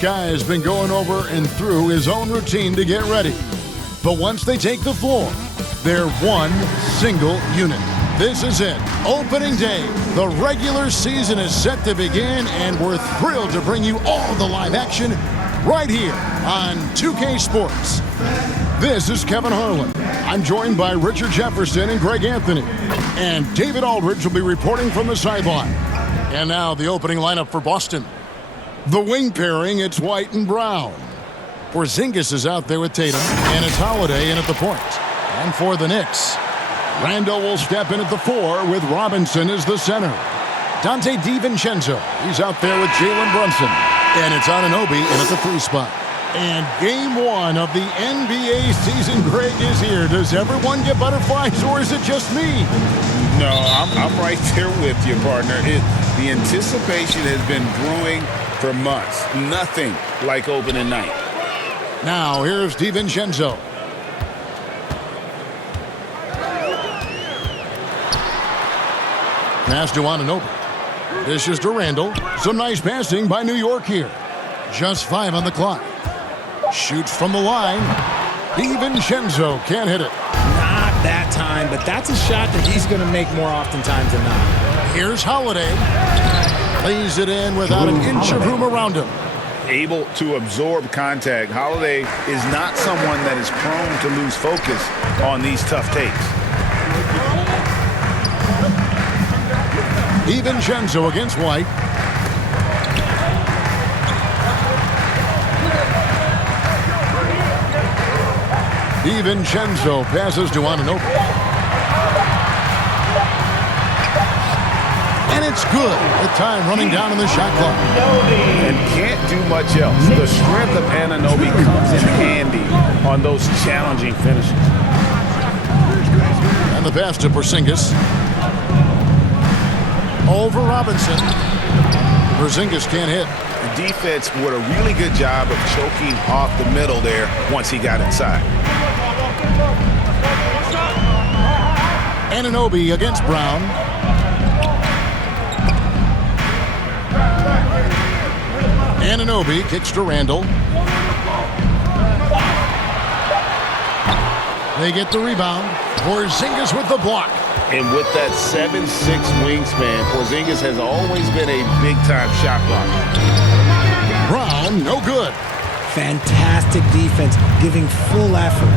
guy has been going over and through his own routine to get ready. But once they take the floor, they're one single unit. This is it. Opening day. The regular season is set to begin, and we're thrilled to bring you all the live action right here on 2K Sports. This is Kevin Harlan. I'm joined by Richard Jefferson and Greg Anthony. And David Aldridge will be reporting from the sideline. And now the opening lineup for Boston. The wing pairing, it's White and Brown. Porzingis is out there with Tatum, and it's Holiday in at the point. And for the Knicks, Randall will step in at the 4 with Robinson as the center. Dante DiVincenzo, he's out there with Jalen Brunson. And it's Anunoby in at the 3 spot. And game 1 of the NBA season, Greg, is here. Does everyone get butterflies, or is it just me? No, I'm right there with you, partner. The anticipation has been brewing for months. Nothing like opening night. Now, here's DiVincenzo. Pass to Anunoby. This is to Randall. Some nice passing by New York here. Just 5 on the clock. Shoots from the line. DiVincenzo can't hit it. Not that time, but that's a shot that he's going to make more oftentimes than not. Here's Holiday. Lays it in without an inch of room around him. Able to absorb contact. Holiday is not someone that is prone to lose focus on these tough takes. DiVincenzo against White. DiVincenzo passes to Anunoby. And it's good. The time running down in the shot clock. And can't do much else. The strength of Anunoby comes in handy on those challenging finishes. And the pass to Porzingis. Over Robinson. Porzingis can't hit. The defense did a really good job of choking off the middle there once he got inside. Anunoby against Brown. Anunoby kicks to Randall. They get the rebound. Porzingis with the block. And with that 7'6" wingspan, Porzingis has always been a big-time shot blocker. Brown, no good. Fantastic defense, giving full effort.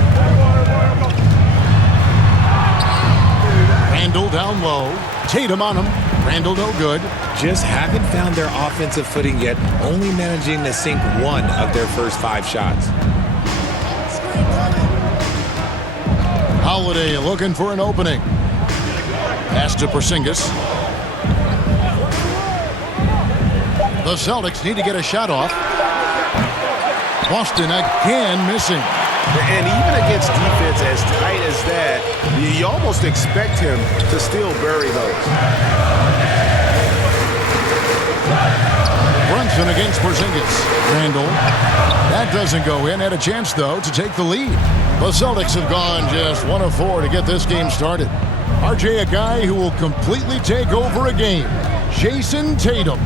Randall down low. Tatum on him. Randall no good. Just haven't found their offensive footing yet, only managing to sink 1 of their first 5 shots. Holiday looking for an opening. Pass to Porzingis. The Celtics need to get a shot off. Boston again missing. And even against defense as tight as that, you almost expect him to still bury those. Brunson against Porzingis. Randall. That doesn't go in. Had a chance, though, to take the lead. The Celtics have gone just 1 of 4 to get this game started. RJ, a guy who will completely take over a game. Jason Tatum.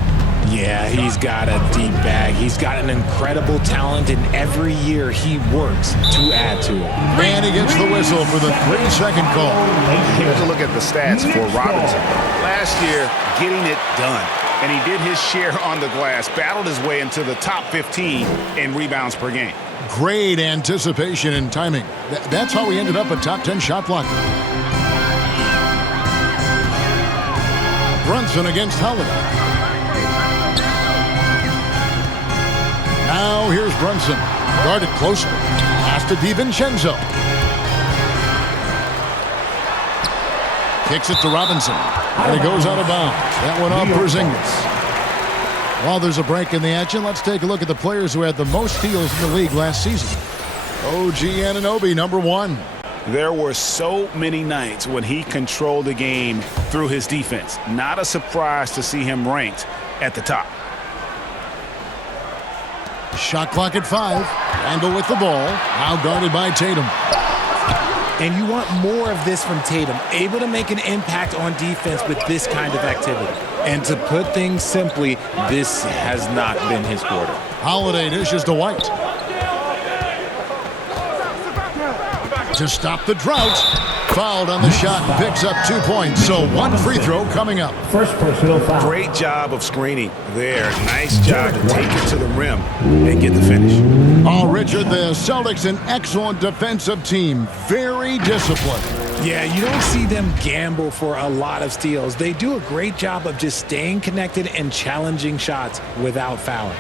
Yeah, he's got a deep bag. He's got an incredible talent, and every year he works to add to it. And he gets the whistle for the 3-second call. Here's a look at the stats for Robinson. Last year, getting it done. And he did his share on the glass, battled his way into the top 15 in rebounds per game. Great anticipation and timing. That's how he ended up a top 10 shot blocker. Brunson against Holiday. Now here's Brunson. Guarded closely. Pass to DiVincenzo. Kicks it to Robinson. And it goes out of bounds. That one off Porzingis. While there's a break in the action, let's take a look at the players who had the most steals in the league last season. OG Anunoby, number 1. There were so many nights when he controlled the game through his defense. Not a surprise to see him ranked at the top. Shot clock at 5. Randall with the ball. Now guarded by Tatum. And you want more of this from Tatum, able to make an impact on defense with this kind of activity. And to put things simply, this has not been his quarter. Holiday dishes to White. To stop the drought. Fouled on the shot and picks up 2 points. So one free throw coming up. First personal foul. Great job of screening there. Nice job to take it to the rim and get the finish. Oh, Richard, the Celtics, an excellent defensive team. Very disciplined. Yeah, you don't see them gamble for a lot of steals. They do a great job of just staying connected and challenging shots without fouling.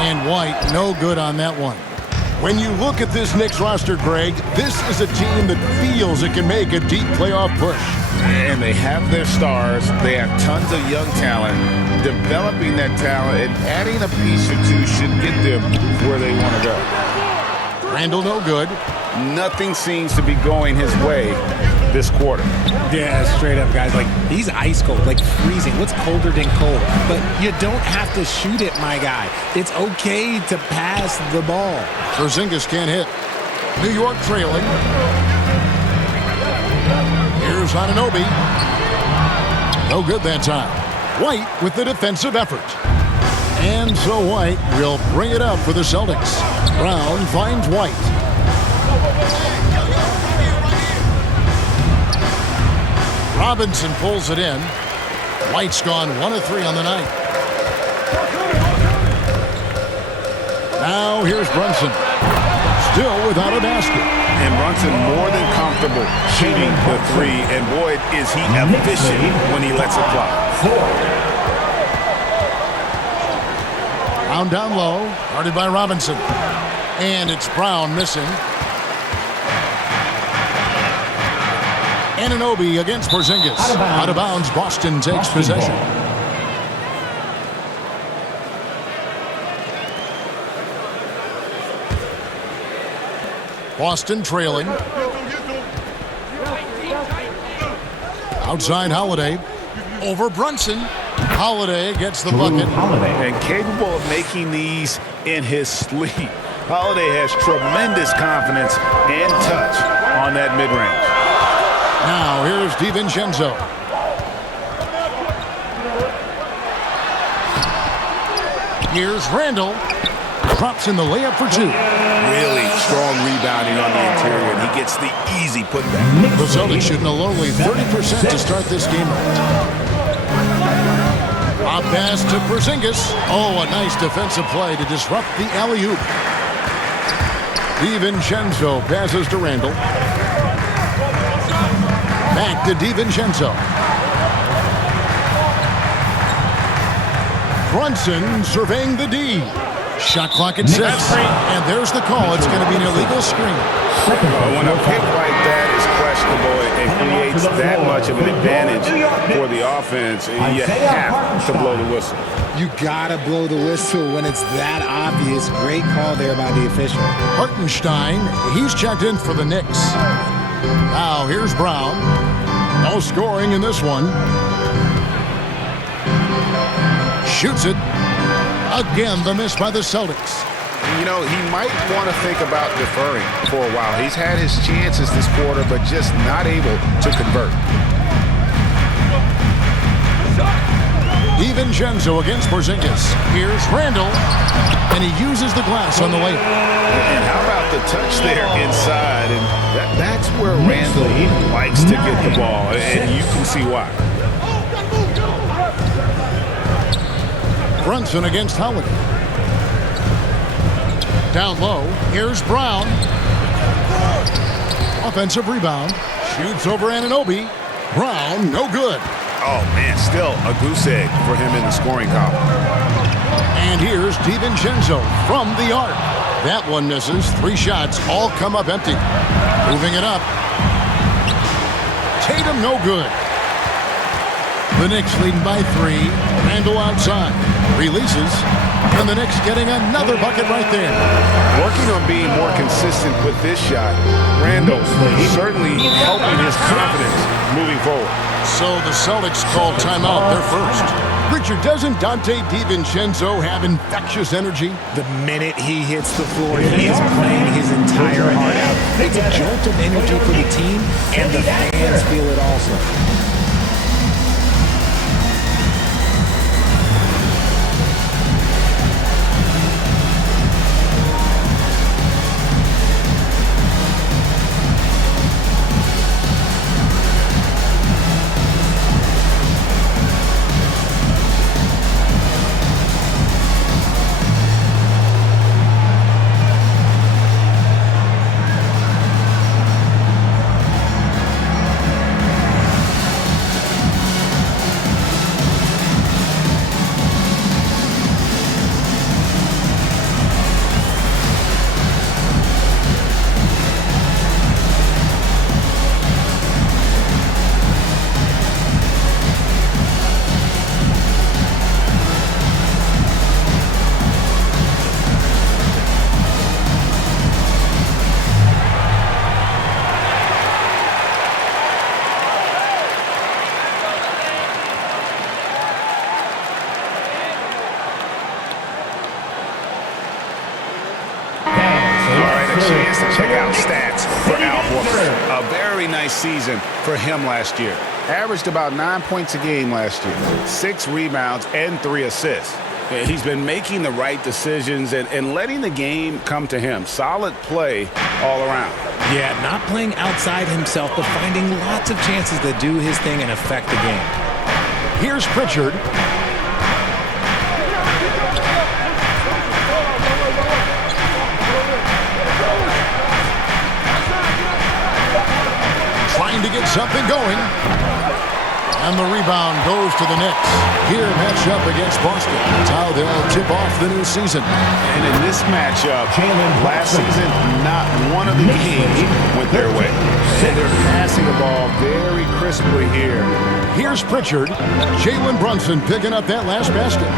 And White, no good on that one. When you look at this Knicks roster, Greg, this is a team that feels it can make a deep playoff push. And they have their stars. They have tons of young talent. Developing that talent and adding a piece or two should get them where they want to go. Randall, no good. Nothing seems to be going his way this quarter. Yeah, straight up, guys. Like, he's ice cold, like freezing. What's colder than cold? But you don't have to shoot it, my guy. It's okay to pass the ball. Porzingis can't hit. New York trailing. Here's Anunoby. No good that time. White with the defensive effort. And so White will bring it up for the Celtics. Brown finds White. Robinson pulls it in. White's gone 1 of 3 on the night. Now here's Brunson. Still without a basket. And Brunson more than comfortable shooting the three. And boy, is he efficient when he lets it fly. Brown down low. Guarded by Robinson. And it's Brown missing. Anunoby against Porzingis. Out of bounds. Boston takes possession. Boston trailing. Outside Holiday. Over Brunson. Holiday gets the bucket. And capable of making these in his sleep. Holiday has tremendous confidence and touch on that mid-range. Now here's DiVincenzo. Here's Randall. Drops in the layup for 2. Really strong rebounding on the interior, and he gets the easy putback. The Celtics shooting a lonely 30% to start this game out. A pass to Porzingis. Oh, a nice defensive play to disrupt the alley-oop. DiVincenzo passes to Randall. Back to DiVincenzo. Brunson surveying the D. Shot clock at 6. And there's the call. It's going to be an illegal screen. When a pick like that is questionable and creates that much of an advantage for the offense, you have to blow the whistle. You gotta blow the whistle when it's that obvious. Great call there by the official. Hartenstein, he's checked in for the Knicks. Now here's Brown. No scoring in this one. Shoots it. Again, the miss by the Celtics. You know, he might want to think about deferring for a while. He's had his chances this quarter, but just not able to convert. DiVincenzo against Porzingis. Here's Randall, and he uses the glass on the layup. And how about the touch there inside? And that's where Randall likes to get the ball, and you can see why. Brunson against Holiday. Down low, here's Brown. Offensive rebound. Shoots over Anunoby. Brown, no good. Oh, man, still a goose egg for him in the scoring column. And here's DiVincenzo from the arc. That one misses. 3 shots, all come up empty. Moving it up. Tatum, no good. The Knicks leading by 3. Randle outside. Releases. And the Knicks getting another bucket right there. Working on being more consistent with this shot. Randle certainly helping his confidence moving forward. So the Celtics call timeout. They're first. Richard, doesn't Dante DiVincenzo have infectious energy? The minute he hits the floor, he is playing his entire heart out. It's a jolt of energy for the team, and the fans feel it also. Chance to check out stats for Al Horford. A very nice season for him last year. Averaged about 9 points a game last year. 6 rebounds and 3 assists. He's been making the right decisions and letting the game come to him. Solid play all around. Yeah, not playing outside himself, but finding lots of chances to do his thing and affect the game. Here's Pritchard. Trying to get something going. And the rebound goes to the Knicks. Here, matchup against Boston. That's how they'll tip off the new season. And in this matchup, last season, not one of the games went their way. And they're passing the ball very crisply here. Here's Pritchard. Jalen Brunson picking up that last basket.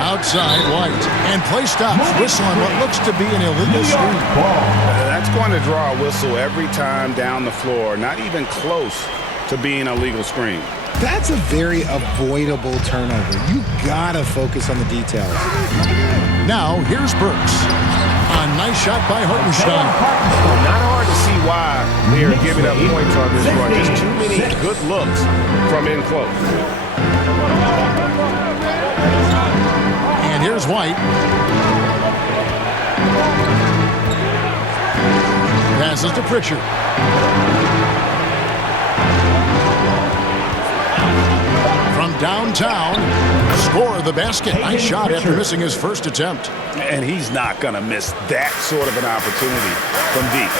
Outside, White. And play stops. Whistle on what looks to be an illegal screen. That's going to draw a whistle every time down the floor. Not even close to being a legal screen. That's a very avoidable turnover. You gotta focus on the details. Now, here's Burks. A nice shot by Hartenstein. Not hard to see why they are giving up points on this run. Just too many good looks from in close. And here's White. Passes to Pritchard. From downtown, score the basket. Nice shot after missing his first attempt. And he's not going to miss that sort of an opportunity from deep.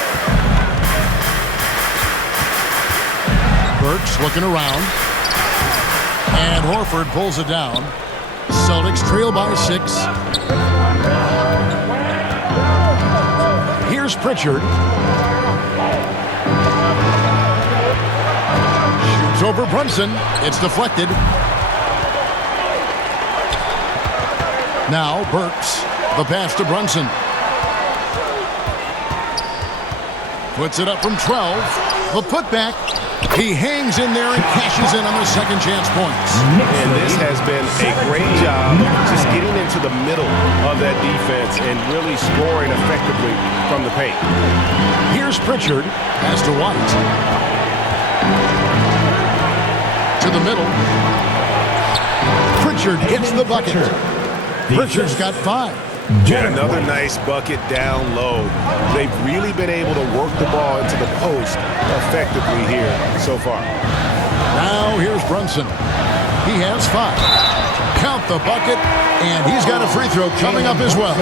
Burks looking around. And Horford pulls it down. Celtics trail by 6. Here's Pritchard. Shoots over Brunson. It's deflected. Now Burks. The pass to Brunson. Puts it up from 12. The putback. He hangs in there and cashes in on the second chance points. And this has been a great job just getting into the middle of that defense and really scoring effectively from the paint. Here's Pritchard. Pass to White. To the middle. Pritchard gets the bucket. Pritchard's got 5. Another nice bucket down low. They've really been able to work the ball into the post effectively here so far. Now here's Brunson. He has 5. Count the bucket, and he's got a free throw coming up as well.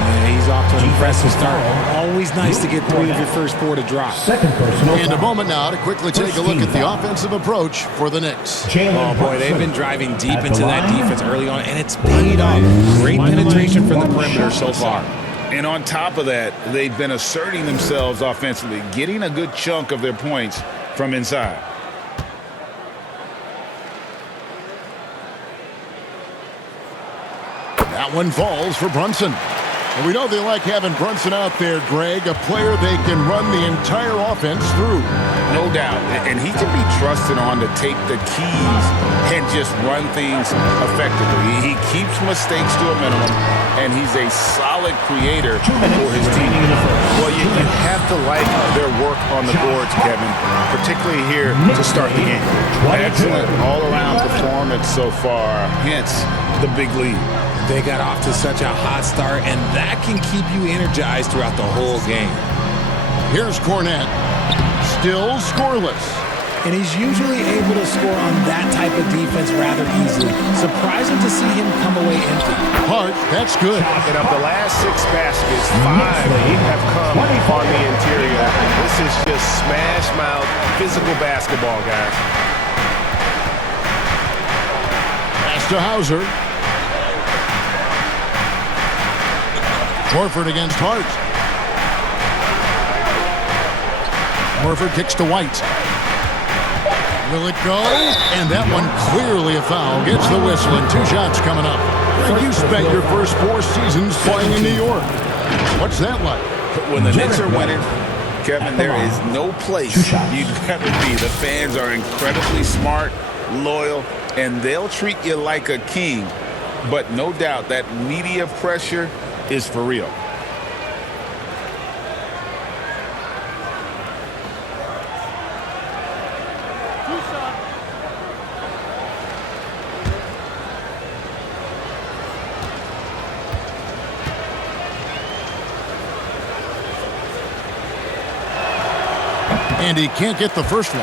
Yeah, he's off to an impressive start. Always nice to get 3 of your first 4 to drop. And a moment now to quickly take a look at the offensive approach for the Knicks. Oh, boy, they've been driving deep into that defense early on, and it's paid off. Great penetration from the perimeter so far. And on top of that, they've been asserting themselves offensively, getting a good chunk of their points from inside. That one falls for Brunson. And we know they like having Brunson out there, Greg, a player they can run the entire offense through. No doubt. And he can be trusted on to take the keys and just run things effectively. He keeps mistakes to a minimum, and he's a solid creator for his team. Well, you have to like their work on the boards, Kevin, particularly here to start the game. Excellent all-around performance so far, hence the big lead. They got off to such a hot start, and that can keep you energized throughout the whole game. Here's Cornette. Still scoreless. And he's usually able to score on that type of defense rather easily. Surprising to see him come away empty. Hart, that's good. And of the last 6 baskets, 5 have come on the interior. This is just smash-mouth physical basketball, guys. Pass to Hauser. Horford against Hart. Horford kicks to White. Will it go? And that one clearly a foul. Gets the whistle and 2 shots coming up. Greg, you spent your first 4 seasons playing in New York. What's that like? When the Knicks are winning, Kevin, there is no place you'd rather be. The fans are incredibly smart, loyal, and they'll treat you like a king. But no doubt that media pressure is for real. And he can't get the first one.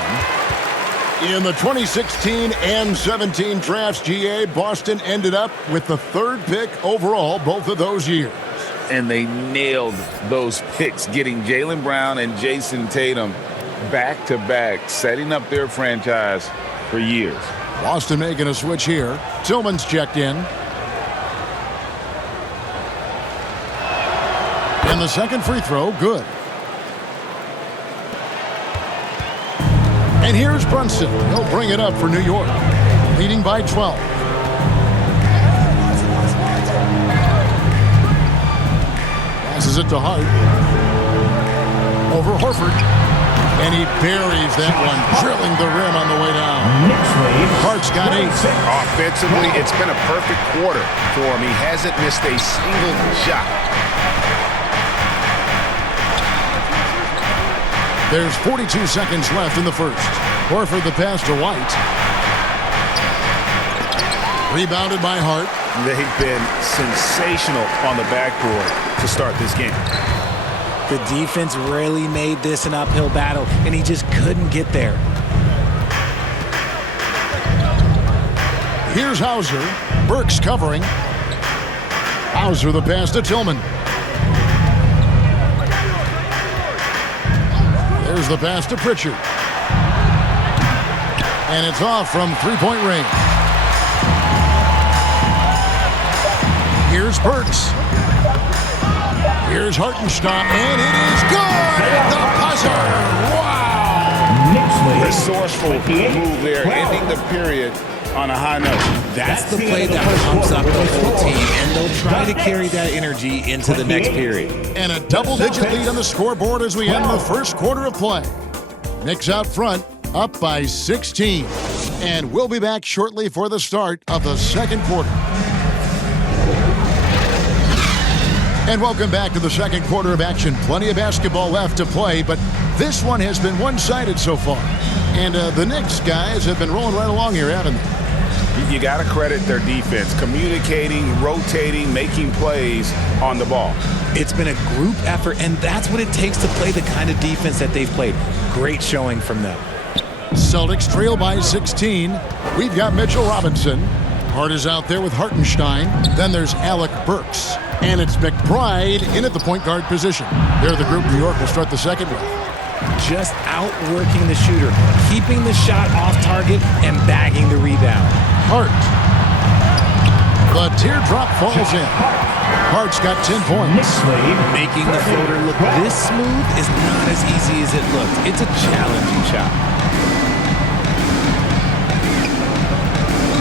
In the 2016 and 17 drafts, GA, Boston ended up with the 3rd pick overall both of those years. And they nailed those picks, getting Jaylen Brown and Jason Tatum back-to-back, setting up their franchise for years. Boston making a switch here. Tillman's checked in. And the second free throw, good. And here's Brunson. He'll bring it up for New York, leading by 12. Passes it to Hart. Over Horford. And he buries that one, drilling the rim on the way down. Hart's got 8. Offensively, it's been a perfect quarter for him. He hasn't missed a single shot. There's 42 seconds left in the first. Horford the pass to White. Rebounded by Hart. They've been sensational on the backboard to start this game. The defense really made this an uphill battle, and he just couldn't get there. Here's Hauser. Burks covering. Hauser the pass to Tillman. There's the pass to Pritchard. And it's off from three-point range. Here's Burks. Here's Hartenstein, and it is good! The buzzer! Wow! Resourceful move there, ending the period on a high note. That's the play that pumps up the whole team, and they'll try to carry that energy into the next period. And a double-digit lead on the scoreboard as we end the first quarter of play. Knicks out front, up by 16. And we'll be back shortly for the start of the second quarter. And welcome back to the second quarter of action. Plenty of basketball left to play, but this one has been one-sided so far. And the Knicks guys have been rolling right along here, haven't they? You got to credit their defense, communicating, rotating, making plays on the ball. It's been a group effort, and that's what it takes to play the kind of defense that they've played. Great showing from them. Celtics trail by 16. We've got Mitchell Robinson. Hart is out there with Hartenstein. Then there's Alec Burks. And it's McBride in at the point guard position. They're the group New York will start the second with. Just outworking the shooter, keeping the shot off target, and bagging the rebound. Hart. The teardrop falls in. Hart's got 10 points. Making the floater look this smooth is not as easy as it looks. It's a challenging shot.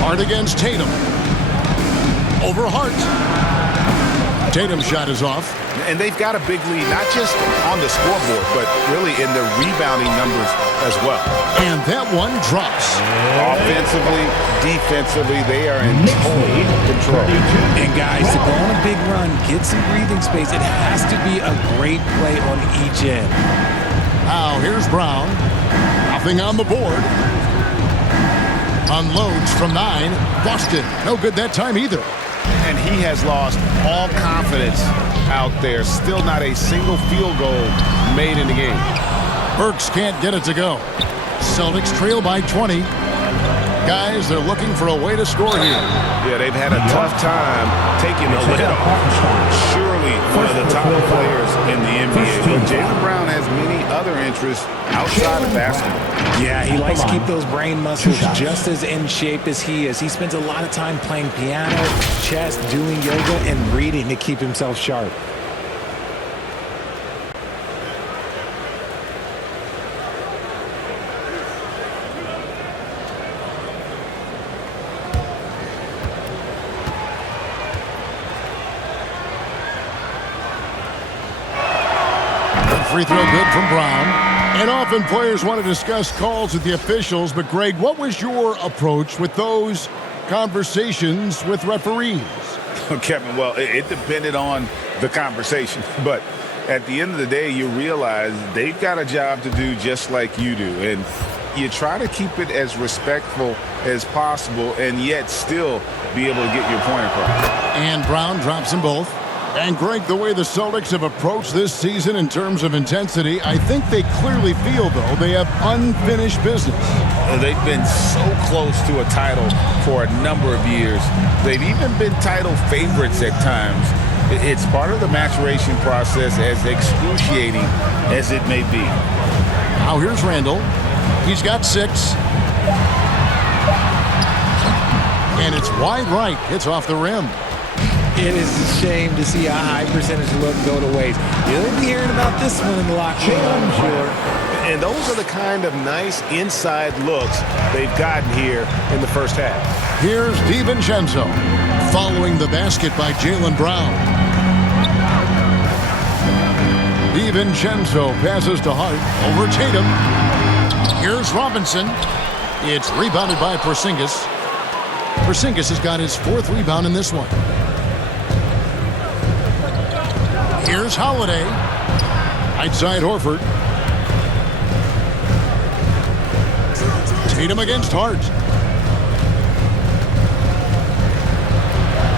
Hart against Tatum. Over Hart. Tatum's shot is off. And they've got a big lead, not just on the scoreboard, but really in the rebounding numbers as well. And that one drops. Offensively, defensively, they are in total control. And guys, to go on a big run, get some breathing space, it has to be a great play on each end. Now here's Brown. Nothing on the board. Unloads from 9. Busted. No good that time either. And he has lost all confidence out there. Still not a single field goal made in the game. Burks can't get it to go. Celtics trail by 20. Guys, they're looking for a way to score here. Yeah, they've had a tough time taking the lid off. Surely one of the top players in the NBA. But Jaylen Brown has many other interests outside of basketball. Yeah, he likes to keep those brain muscles just as in shape as he is. He spends a lot of time playing piano, chess, doing yoga, and reading to keep himself sharp. Free throw good from Brown. And often players want to discuss calls with the officials, but Greg, what was your approach with those conversations with referees? Kevin, well, it depended on the conversation. But at the end of the day, you realize they've got a job to do just like you do. And you try to keep it as respectful as possible and yet still be able to get your point across. And Brown drops them both. And Greg, the way the Celtics have approached this season in terms of intensity, I think they clearly feel, though, they have unfinished business. They've been so close to a title for a number of years. They've even been title favorites at times. It's part of the maturation process, as excruciating as it may be. Now here's Randall. He's got 6. And it's wide right. Hits off the rim. It is a shame to see a high percentage look go to waste. You'll be hearing about this one in the locker room, I'm sure. And those are the kind of nice inside looks they've gotten here in the first half. Here's DiVincenzo following the basket by Jaylen Brown. DiVincenzo passes to Hart over Tatum. Here's Robinson. It's rebounded by Porzingis. Porzingis has got his 4th rebound in this one. Here's Holiday. Outside Horford. Tatum against Hart.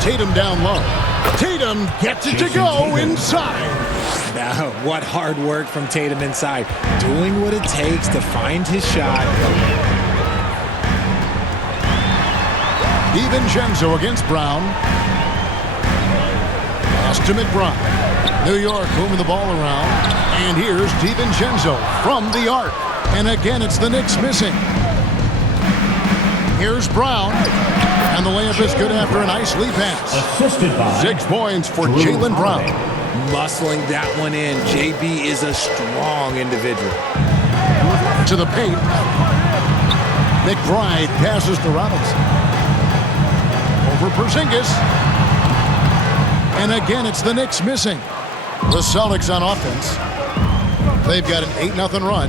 Tatum down low. Tatum gets it to go inside. Now, what hard work from Tatum inside. Doing what it takes to find his shot. DiVincenzo against Brown. Pass to McBride. New York moving the ball around. And here's DiVincenzo from the arc. And again, it's the Knicks missing. Here's Brown. And the layup is good after a nice lead pass. 6 points for Jaylen Brown. Muscling that one in. JB is a strong individual. To the paint. McBride passes to Robinson. Over Porzingis. And again, it's the Knicks missing. The Celtics on offense. They've got an 8-0 run.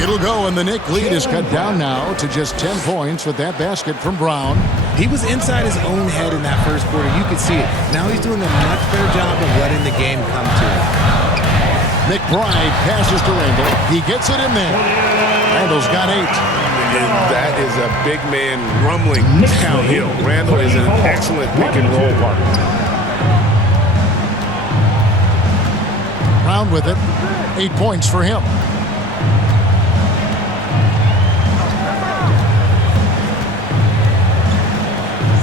It'll go, and the Knicks lead is cut down now to just 10 points with that basket from Brown. He was inside his own head in that first quarter. You could see it. Now he's doing a much better job of letting the game come to him. McBride passes to Randall. He gets it in there. Randall's got 8. And that is a big man rumbling downhill. Randall is an excellent pick and roll partner. Brown with it. 8 points for him.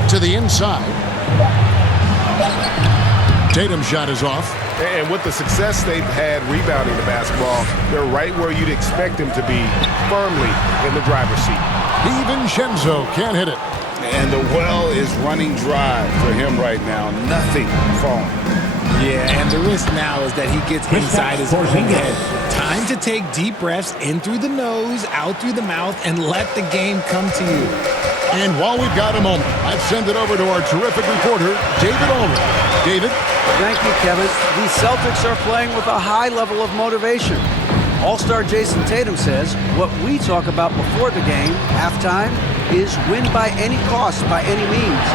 To the inside. Tatum's shot is off. And with the success they've had rebounding the basketball, they're right where you'd expect them to be, firmly in the driver's seat. DiVincenzo can't hit it. And the well is running dry for him right now. Nothing falling. Yeah, and the risk now is that he gets inside his own head. Time to take deep breaths in through the nose, out through the mouth, and let the game come to you. And while we've got a moment, I've sent it over to our terrific reporter, David Allman. David? Thank you, Kevin. The Celtics are playing with a high level of motivation. All-star Jason Tatum says what we talk about before the game, halftime, is win by any cost, by any means.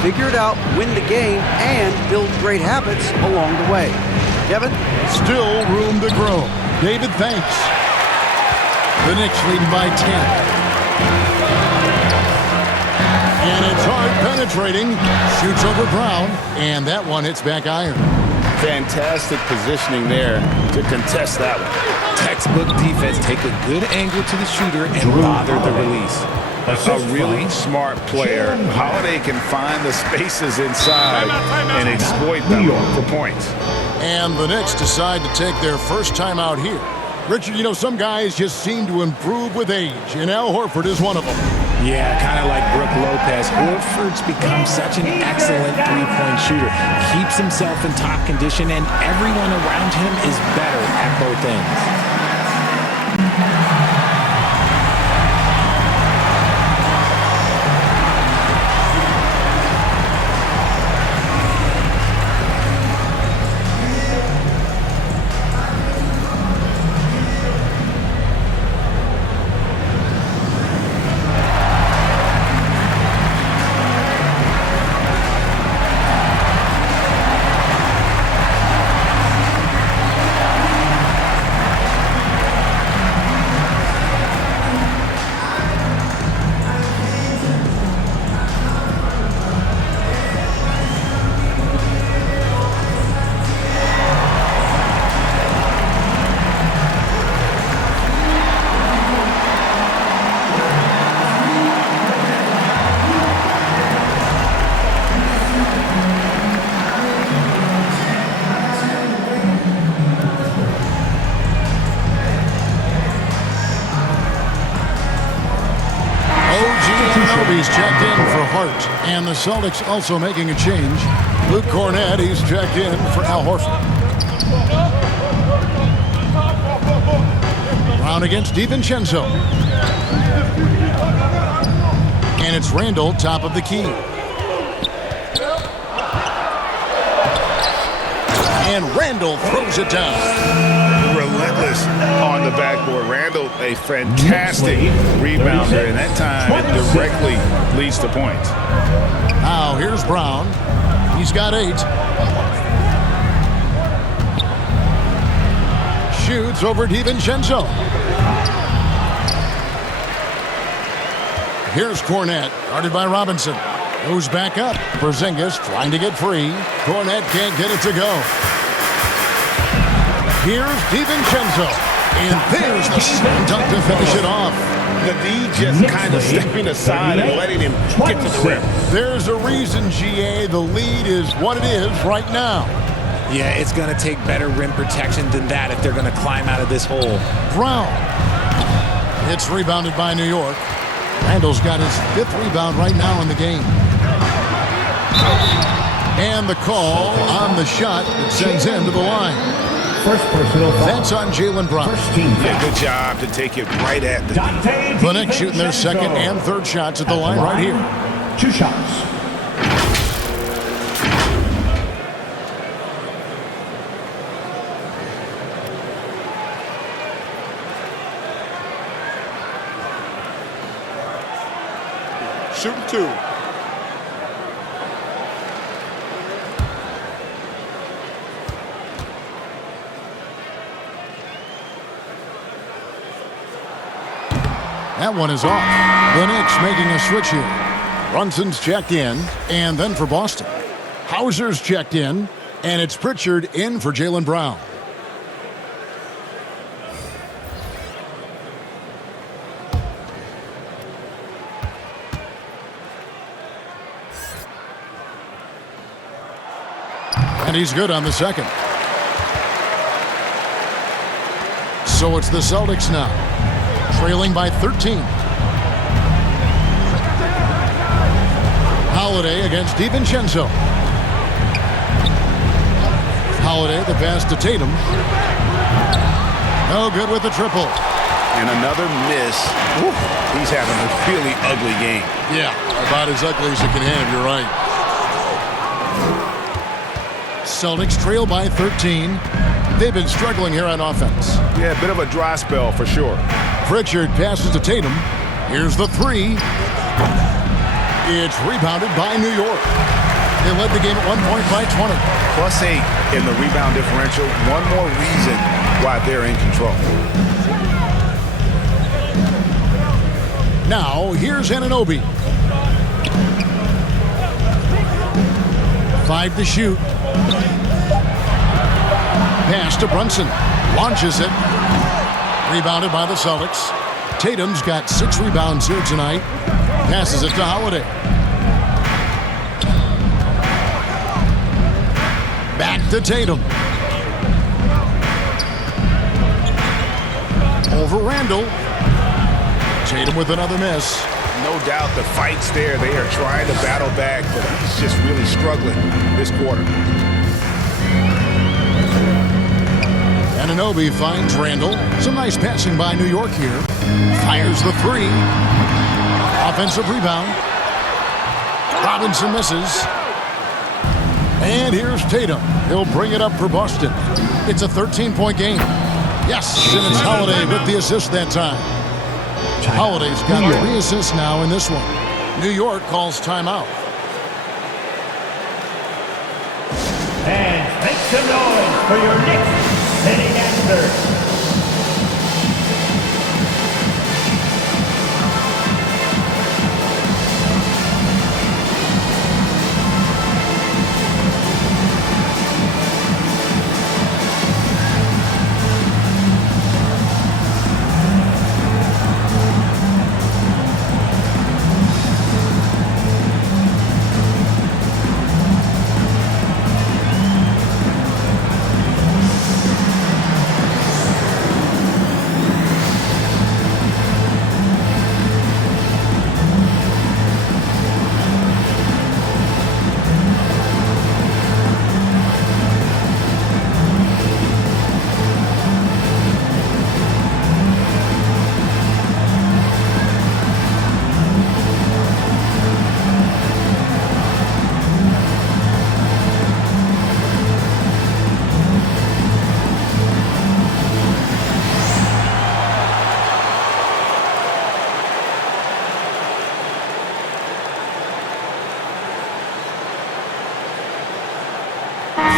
Figure it out, win the game, and build great habits along the way. Kevin? Still room to grow. David, thanks. The Knicks leading by 10. And it's hard penetrating. Shoots over Brown. And that one hits back iron. Fantastic positioning there to contest that one. Textbook defense. Take a good angle to the shooter and bother the release. A really smart player. Holiday can find the spaces inside and exploit them for points. And the Knicks decide to take their first time out here. Richard, you know, some guys just seem to improve with age, and Al Horford is one of them. Yeah, kind of like Brook Lopez. Horford's become such an excellent three-point shooter. Keeps himself in top condition, and everyone around him is better at both ends. He's checked in for Hart, and the Celtics also making a change. Luke Cornett, he's checked in for Al Horford. Brown against DiVincenzo. And it's Randall, top of the key. And Randall throws it down. Relentless on the backboard. Randall, a fantastic rebounder, and that time it directly leads to points. Now here's Brown. He's got 8. Shoots over DiVincenzo. Here's Cornett, guarded by Robinson. Goes back up. Porzingis trying to get free. Cornett can't get it to go. Here's DiVincenzo. And there's the slam dunk to finish it off. The D just kind of stepping aside and letting him get to the rim. There's a reason, GA. The lead is what it is right now. Yeah, it's going to take better rim protection than that if they're going to climb out of this hole. Brown. It's rebounded by New York. Randall's got his 5th rebound right now in the game. And the call on the shot that sends him to the line. First personal foul. That's on Jaylen Brown. Yeah, good job to take it right at the D. The Knicks shooting their second and third shots at the line right here. 2 shots. Shooting 2. That one is off. The Knicks making a switch here. Brunson's checked in, and then for Boston. Hauser's checked in, and it's Pritchard in for Jaylen Brown. And he's good on the second. So it's the Celtics now, trailing by 13. Holiday against DiVincenzo. Holiday, the pass to Tatum. No good with the triple. And another miss. Ooh, he's having a really ugly game. Yeah, about as ugly as it can have, you're right. Celtics trail by 13. They've been struggling here on offense. Yeah, a bit of a dry spell for sure. Pritchard passes to Tatum. Here's the three. It's rebounded by New York. They led the game at one point by 20. +8 in the rebound differential. One more reason why they're in control. Now, here's Anunoby. 5 to shoot. Pass to Brunson. Launches it. Rebounded by the Celtics. Tatum's got 6 rebounds here tonight. Passes it to Holiday. Back to Tatum. Over Randall. Tatum with another miss. No doubt the fight's there. They are trying to battle back, but he's just really struggling this quarter. Anunoby finds Randall. Some nice passing by New York here. Fires the three. Offensive rebound. Robinson misses. And here's Tatum. He'll bring it up for Boston. It's a 13-point game. Yes, and it's Holiday with the assist that time. Holiday's got 3 assists now in this one. New York calls timeout. And make some noise for your Knicks sitting answer.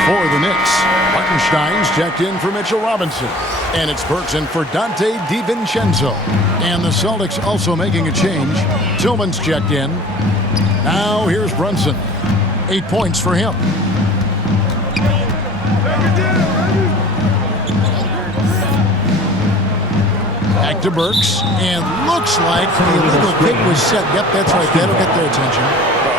For the Knicks, Hartenstein's checked in for Mitchell Robinson. And it's Burks in for Dante DiVincenzo. And the Celtics also making a change. Tillman's checked in. Now here's Brunson. 8 points for him. Back to Burks. And looks like the illegal kick was set. Yep, that's right. That'll get their attention.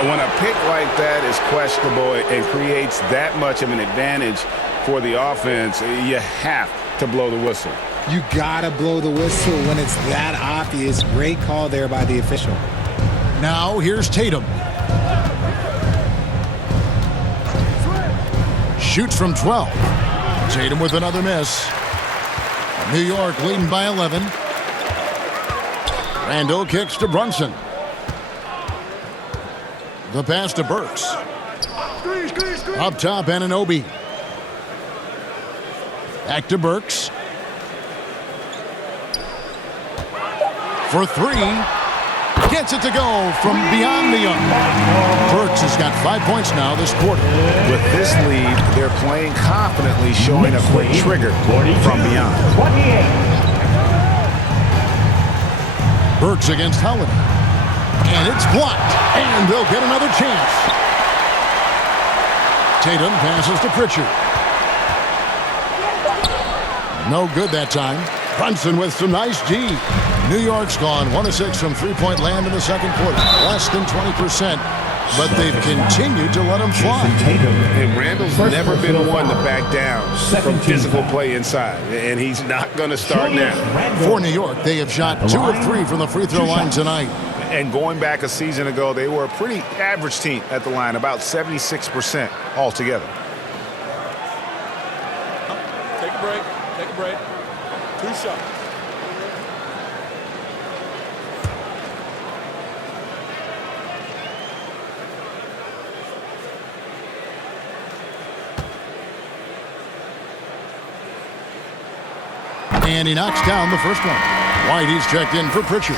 When a pick like that is questionable and creates that much of an advantage for the offense, you have to blow the whistle. You gotta blow the whistle when it's that obvious. Great call there by the official. Now here's Tatum. Shoots from 12. Tatum with another miss. New York leading by 11. Randall kicks to Brunson. The pass to Burks. Up top, Anunoby. Back to Burks. For 3. Gets it to go from beyond the arc. Burks has got 5 points now this quarter. With this lead, they're playing confidently, showing a quick trigger from beyond. 28. Burks against Holiday. And it's blocked. And they'll get another chance. Tatum passes to Pritchard. No good that time. Brunson with some nice D. New York's gone 1 of 6 from three-point land in the second quarter. Less than 20%. But they've continued to let them fly. And Randall's never been one to back down from physical play inside. And he's not going to start now. For New York, they have shot 2 of 3 from the free throw line tonight. And going back a season ago, they were a pretty average team at the line, about 76% altogether. Take a break. Take a break. 2 shots. And he knocks down the first one. Whitey's checked in for Pritchard.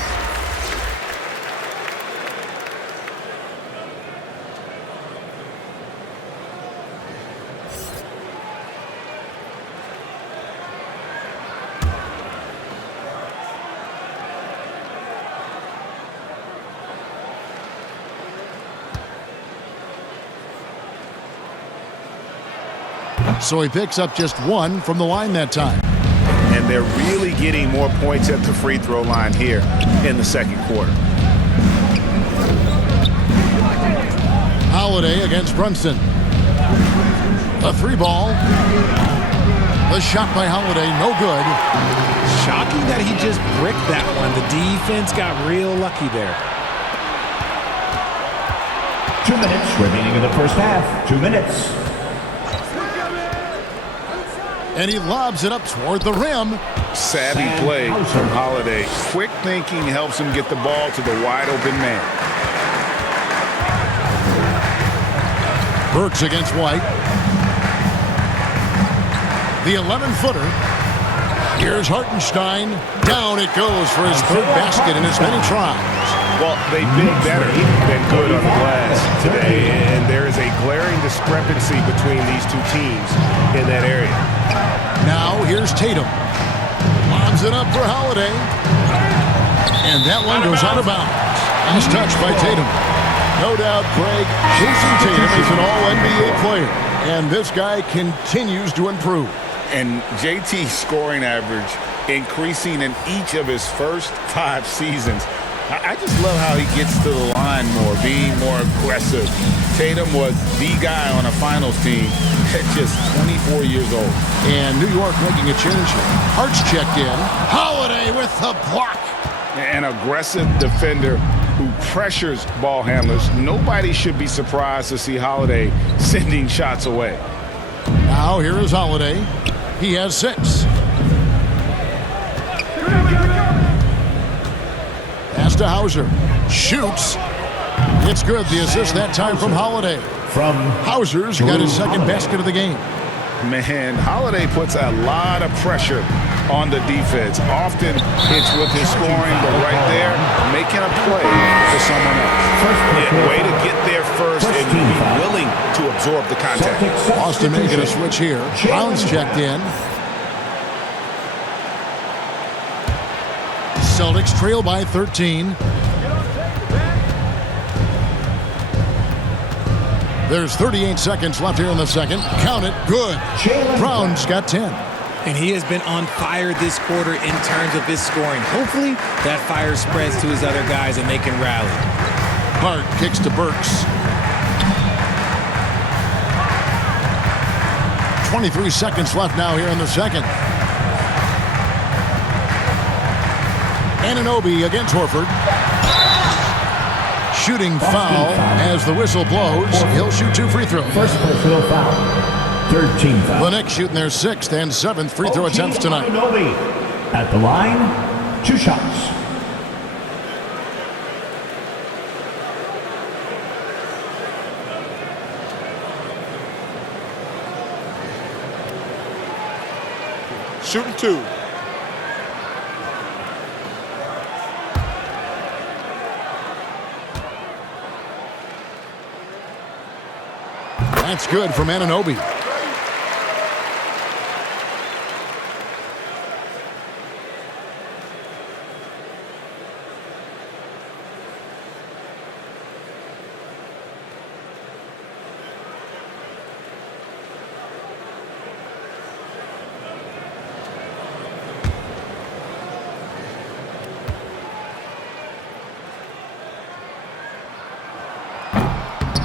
So he picks up just 1 from the line that time. And they're really getting more points at the free throw line here in the second quarter. Holiday against Brunson. A 3-ball. The shot by Holiday, no good. Shocking that he just bricked that one. The defense got real lucky there. 2 minutes remaining in the first half. 2 minutes. And he lobs it up toward the rim. Savvy play from Holiday. Quick thinking helps him get the ball to the wide open man. Burks against White. The 11-footer. Here's Hartenstein. Down it goes for his 3rd basket in as many tries. Well, they've been better than good on the glass today, and there is a glaring discrepancy between these two teams in that area. Now here's Tatum. Lobs it up for Holiday. And that one goes out of bounds. Nice touch by Tatum. No doubt, Craig, Jason Tatum is an all-NBA player. And this guy continues to improve. And JT's scoring average increasing in each of his first 5 seasons. I just love how he gets to the line more, being more aggressive. Tatum was the guy on a finals team at just 24 years old. And New York making a change here. Hart's checked in. Holiday with the block. An aggressive defender who pressures ball handlers. Nobody should be surprised to see Holiday sending shots away. Now here is Holiday. He has 6. Pass to Hauser. Shoots. It's good. The assist that time from Holiday. From Hauser's got his 2nd basket of the game. Man, Holiday puts a lot of pressure on the defense. Often it's with his scoring, but right there, making a play for someone else. Yeah, way to get there first and be willing to absorb the contact. Austin making a switch here. Brown's checked in. Celtics trail by 13. There's 38 seconds left here in the second. Count it. Good. Brown's got 10. And he has been on fire this quarter in terms of his scoring. Hopefully that fire spreads to his other guys and they can rally. Hart kicks to Burks. 23 seconds left now here in the second. Anunoby against Horford. Shooting foul as the whistle blows. He'll shoot 2 free throws. First personal foul. 13 foul. The Knicks shooting their 6th and 7th free throw attempts tonight. At the line, 2 shots. Shooting 2. That's good from Anunoby.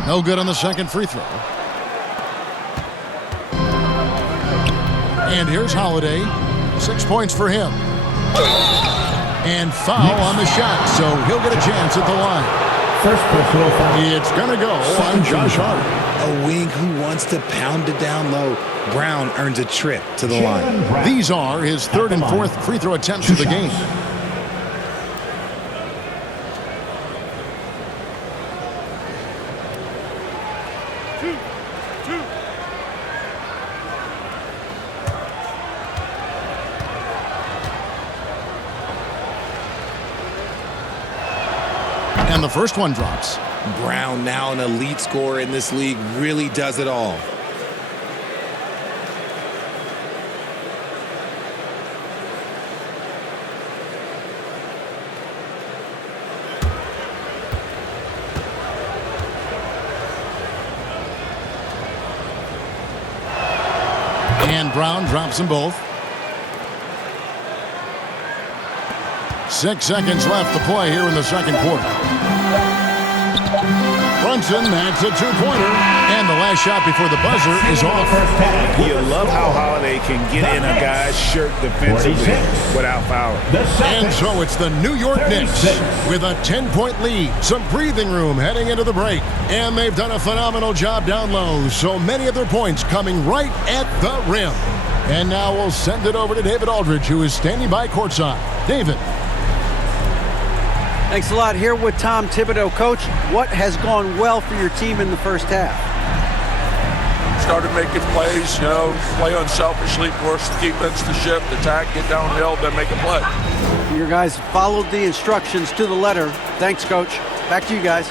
No good on the second free throw. And here's Holiday. 6 points for him. And foul on the shot, so he'll get a chance at the line. First personal foul. It's going to go on Josh Hart. A wing who wants to pound it down low. Brown earns a trip to the line. These are his third and fourth free throw attempts of the game. And the first one drops. Brown, now an elite scorer in this league, really does it all. And Brown drops them both. 6 seconds left to play here in the second quarter. Brunson, that's a two-pointer. And the last shot before the buzzer is off. You love how Holiday can get in a guy's shirt defensively without fouling. And so it's the New York Knicks with a 10-point lead. Some breathing room heading into the break. And they've done a phenomenal job down low. So many of their points coming right at the rim. And now we'll send it over to David Aldridge, who is standing by courtside. David. Thanks a lot. Here with Tom Thibodeau. Coach, what has gone well for your team in the first half? Started making plays, play unselfishly, force the defense to shift, attack, get downhill, then make a play. Your guys followed the instructions to the letter. Thanks, Coach. Back to you guys.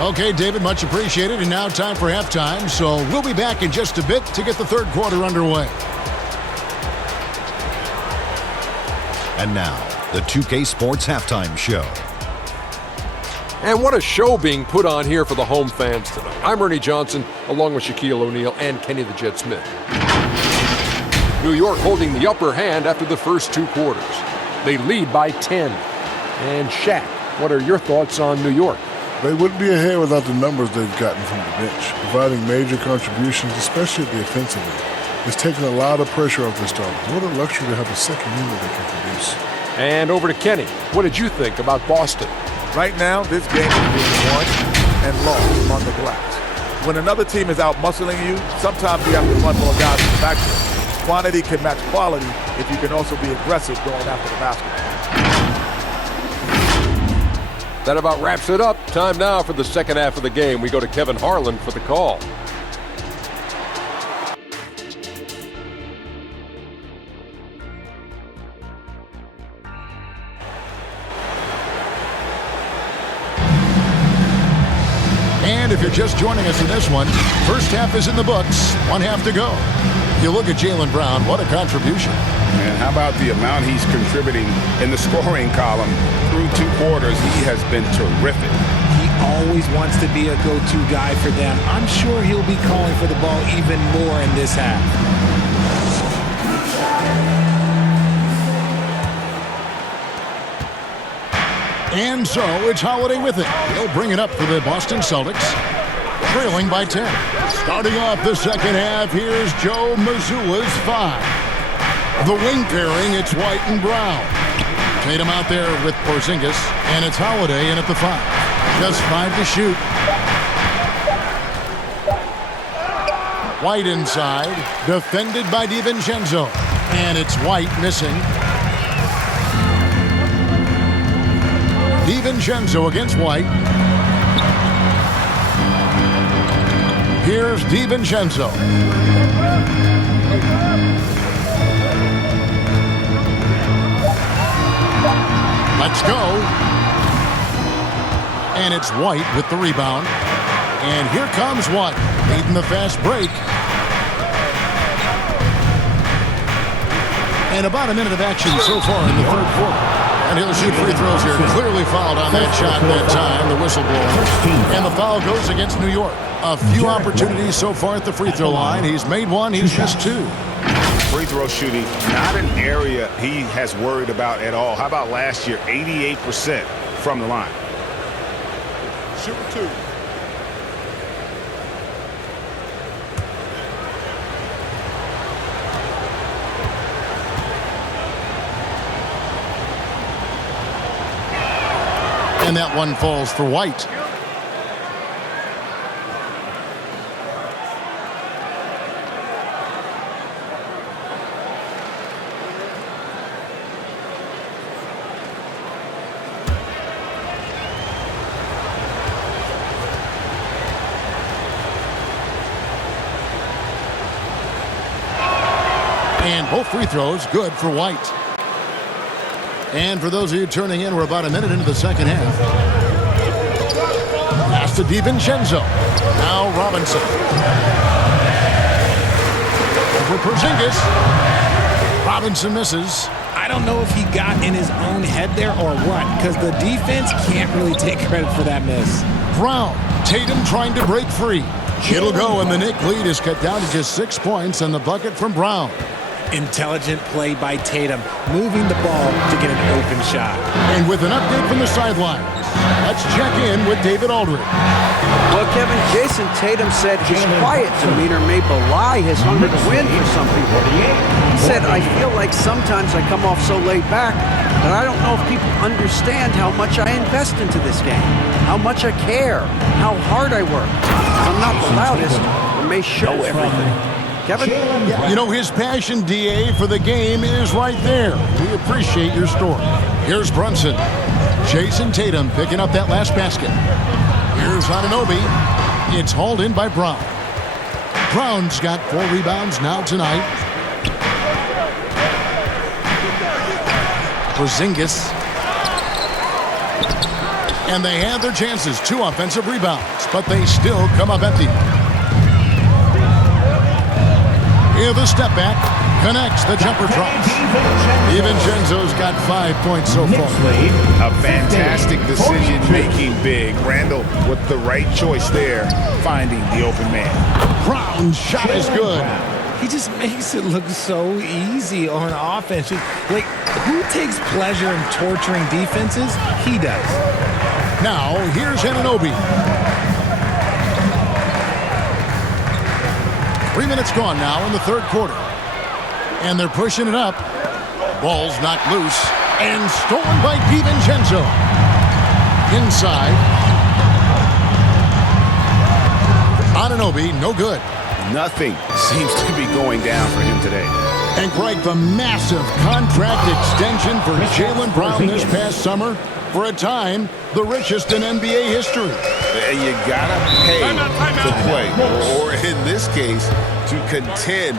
Okay, David, much appreciated. And now time for halftime. So we'll be back in just a bit to get the third quarter underway. And now, the 2K Sports Halftime Show. And what a show being put on here for the home fans tonight. I'm Ernie Johnson, along with Shaquille O'Neal and Kenny the Jet Smith. New York holding the upper hand after the first two quarters. They lead by 10. And Shaq, what are your thoughts on New York? They wouldn't be ahead without the numbers they've gotten from the bench, providing major contributions, especially at the offensive end. It's taken a lot of pressure off the starters. What a luxury to have a second unit that can produce. And over to Kenny. What did you think about Boston? Right now, this game is being won and lost on the glass. When another team is out muscling you, sometimes you have to run more guys in the backcourt. Quantity can match quality if you can also be aggressive going after the basketball. That about wraps it up. Time now for the second half of the game. We go to Kevin Harlan for the call. And if you're just joining us in this one, first half is in the books, one half to go. You look at Jaylen Brown, what a contribution. And how about the amount he's contributing in the scoring column through two quarters? He has been terrific. He always wants to be a go-to guy for them. I'm sure he'll be calling for the ball even more in this half. And so it's Holiday with it. He'll bring it up for the Boston Celtics, trailing by 10. Starting off the second half, here's Joe Mazzulla's 5. The wing pairing, it's White and Brown. Tatum out there with Porzingis, and it's Holiday in at the 5. Just 5 to shoot. White inside, defended by DiVincenzo, and it's White missing. DiVincenzo against White. Here's DiVincenzo. Let's go. And it's White with the rebound. And here comes White, leading the fast break. And about a minute of action so far in the third quarter. And he'll shoot free throws here. Clearly fouled on that shot that time, the whistleblower. And the foul goes against New York. A few opportunities so far at the free throw line. He's made one, he's missed 2. Free throw shooting, not an area he has worried about at all. How about last year, 88% from the line? Shoot 2. And that one falls for White. And both free throws good for White. And for those of you turning in, we're about a minute into the second half. Pass to DiVincenzo. Now Robinson. Over Porzingis. Robinson misses. I don't know if he got in his own head there or what, because the defense can't really take credit for that miss. Brown. Tatum trying to break free. It'll go, and the Knicks lead is cut down to just 6 points, and the bucket from Brown. Intelligent play by Tatum, moving the ball to get an open shot. And with an update from the sidelines, let's check in with David Aldridge. Well, Kevin, Jason Tatum said his quiet demeanor may belie his hunger to win for some people. He said, I feel like sometimes I come off so laid back that I don't know if people understand how much I invest into this game, how much I care, how hard I work. I'm not the loudest, or may show everything. Kevin? You know, his passion, DA, for the game is right there. We appreciate your story. Here's Brunson. Jason Tatum picking up that last basket. Here's Anunoby. It's hauled in by Brown. Brown's got 4 rebounds now tonight. Porzingis. And they had their chances. 2 offensive rebounds, but they still come up empty. Here the step back. Connects. The jumper drops. DiVincenzo's got 5 points so far. A fantastic decision-making big. Randall with the right choice there, finding the open man. Brown's shot is good. He just makes it look so easy on offense. Like, who takes pleasure in torturing defenses? He does. Now, here's Anunoby. 3 minutes gone now in the third quarter. And they're pushing it up. Ball's knocked loose and stolen by DiVincenzo. Inside. Anunoby, no good. Nothing seems to be going down for him today. And Greg, the massive contract extension for Jaylen Brown this past summer. For a time, the richest in NBA history. And you gotta pay to play, or in this case, to contend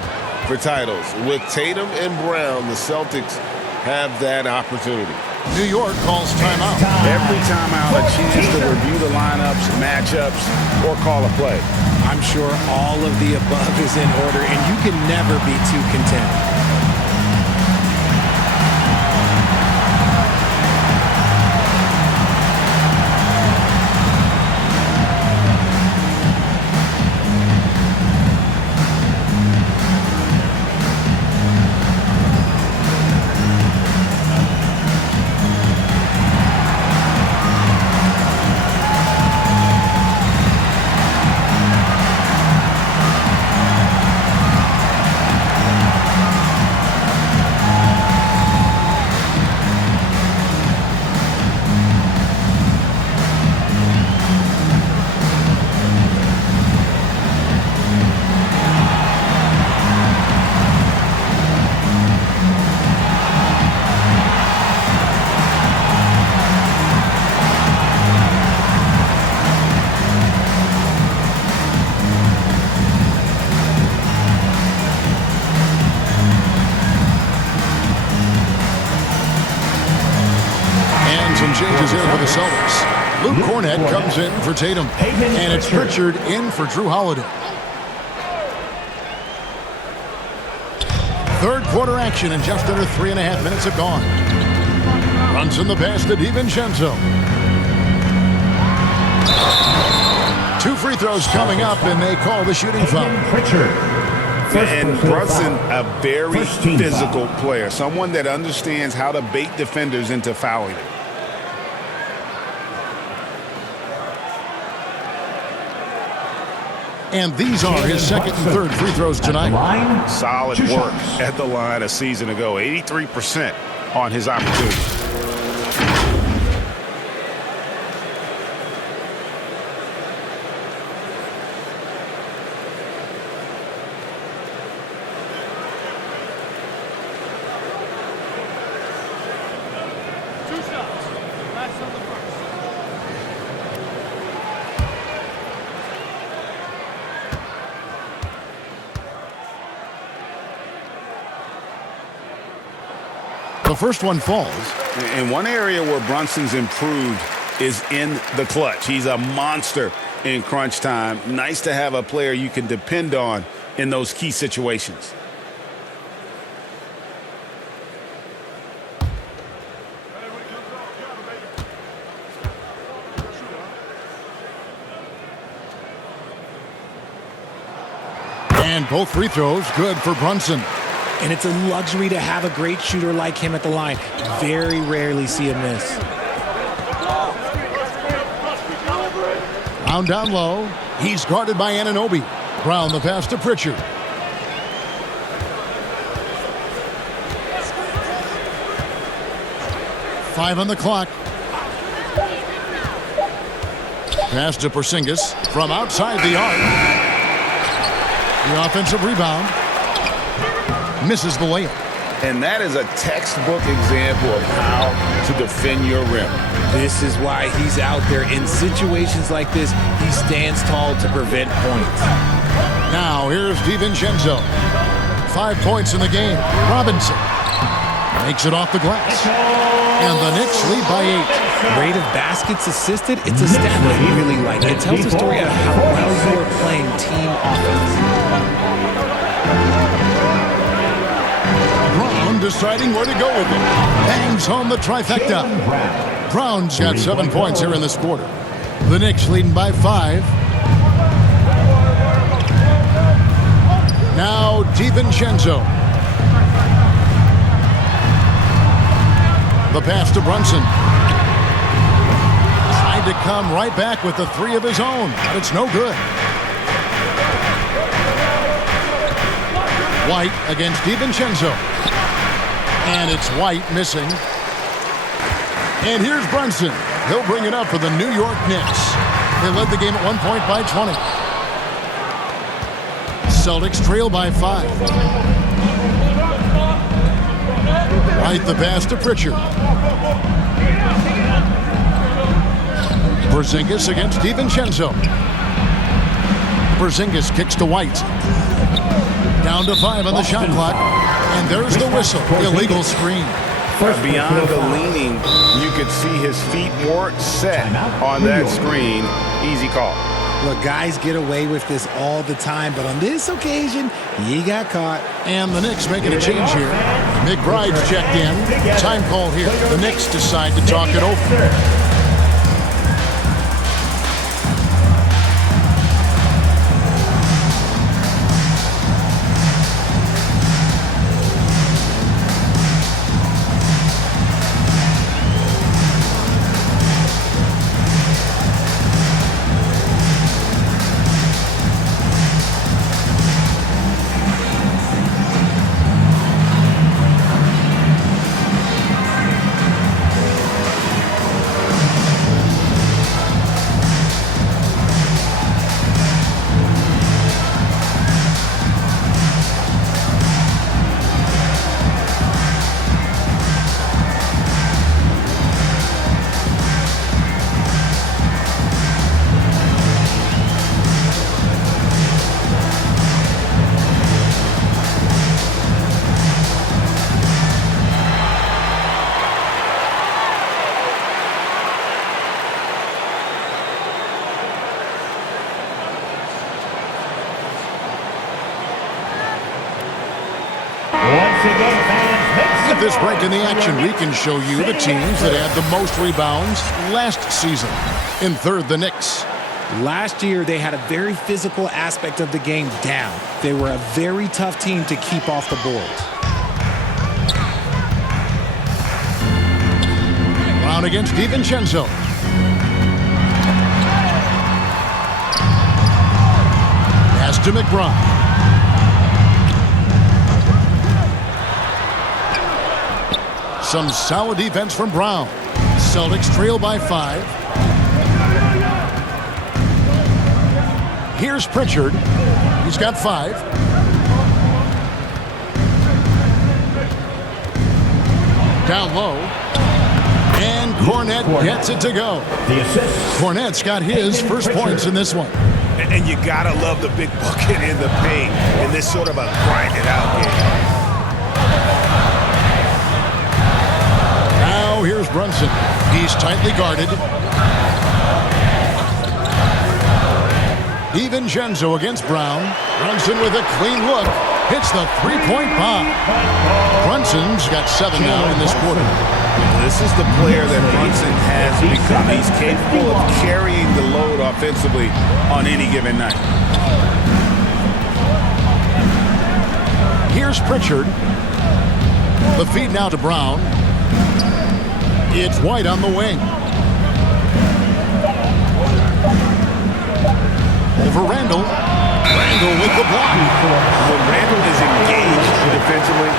for titles. With Tatum and Brown, the Celtics have that opportunity. New York calls timeout. Every timeout, a chance to review the lineups, matchups, or call a play. I'm sure all of the above is in order, and you can never be too content. Changes here for the Celtics. Luke Cornett comes in for Tatum. And it's Pritchard in for Drew Holiday. Third quarter action and just under 3.5 minutes have gone. Runs in the pass to DiVincenzo. 2 free throws coming up, and they call the shooting foul. And Brunson, a very physical player. Someone that understands how to bait defenders into fouling it. And these are his second and third free throws tonight. Solid work at the line a season ago. 83% on his opportunity. The first one falls. And one area where Brunson's improved is in the clutch. He's a monster in crunch time. Nice to have a player you can depend on in those key situations. And both free throws good for Brunson. And it's a luxury to have a great shooter like him at the line. Very rarely see him miss. Brown down low. He's guarded by Anunoby. Brown the pass to Pritchard. Five on the clock. Pass to Porzingis from outside the arc. The offensive rebound. Misses the layup. And that is a textbook example of how to defend your rim. This is why he's out there. In situations like this, he stands tall to prevent points. Now here's DiVincenzo. 5 points in the game. Robinson makes it off the glass. And the Knicks lead by 8. Rate of baskets assisted, it's a stat that I really like. It tells a story of how well you are playing team offense. Brown deciding where to go with it. Bangs home the trifecta. Brown's got 7 points here in this quarter. The Knicks leading by 5. Now DiVincenzo. The pass to Brunson. Tried to come right back with the 3 of his own, but it's no good. White against DiVincenzo. And it's White missing. And here's Brunson. He'll bring it up for the New York Knicks. They led the game at 1 point by 20. Celtics trail by 5. White the pass to Pritchard. Porzingis against DiVincenzo. Porzingis kicks to White. Down to 5 on the shot clock. And there's the whistle. Illegal screen. Beyond the leaning, you could see his feet more set on that screen. Easy call. Look, guys get away with this all the time, but on this occasion, he got caught. And the Knicks making a change here. McBride's checked in. Time call here. The Knicks decide to talk it over. At this break in the action, we can show you the teams that had the most rebounds last season. In third, the Knicks. Last year, they had a very physical aspect of the game down. They were a very tough team to keep off the board. Brown against DiVincenzo. Pass to McBride. Some solid defense from Brown. Celtics trail by 5. Here's Pritchard. He's got 5. Down low. And Cornette gets it to go. Cornette's got his first points in this one. And you gotta love the big bucket in the paint in this sort of a grind-it-out game. Now here's Brunson. He's tightly guarded. DiVincenzo against Brown. Brunson with a clean look. Hits the three-point bomb. Brunson's got 7 now in this quarter. This is the player that Brunson has become. He's capable of carrying the load offensively on any given night. Here's Pritchard. The feed now to Brown. It's White on the wing. Over Randall. Randall with the block. When Randall is engaged defensively,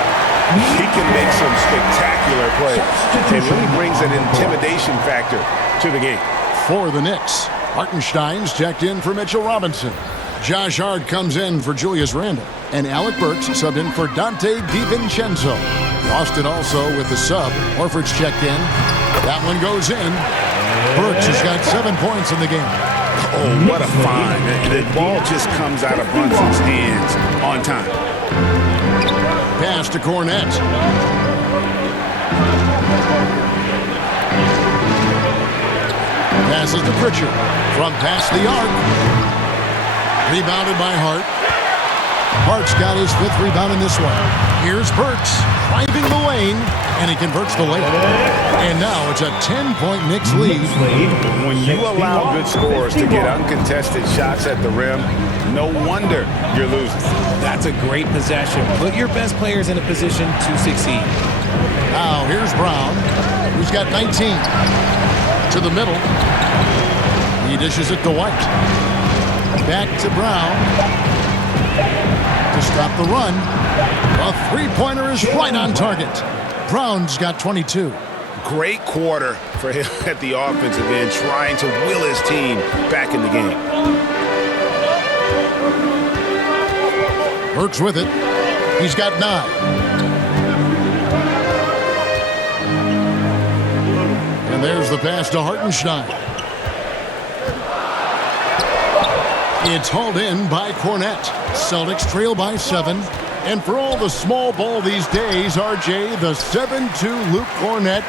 he can make some spectacular plays. And really brings an intimidation factor to the game. For the Knicks, Hartenstein's checked in for Mitchell Robinson. Josh Hart comes in for Julius Randle. And Alec Burks subbed in for Dante DiVincenzo. Boston also with the sub. Horford's checked in. That one goes in. Burks has got 7 points in the game. Oh, what a find. The ball just comes out of Brunson's hands on time. Pass to Cornette. Passes to Pritchard. From past the arc. Rebounded by Hart. Hart's got his 5th rebound in this one. Here's Burks driving the lane, and he converts the layup. And now it's a 10-point Knicks lead. When you allow good scorers to get uncontested shots at the rim, no wonder you're losing. That's a great possession. Put your best players in a position to succeed. Now here's Brown, who's got 19. To the middle. He dishes it to White. Back to Brown. To stop the run. A three-pointer is right on target. Brown's got 22. Great quarter for him at the offensive end, trying to will his team back in the game. Burks with it. He's got 9. And there's the pass to Hartenstein. It's hauled in by Cornette. Celtics trail by 7. And for all the small ball these days, RJ, the 7'2" Luke Cornette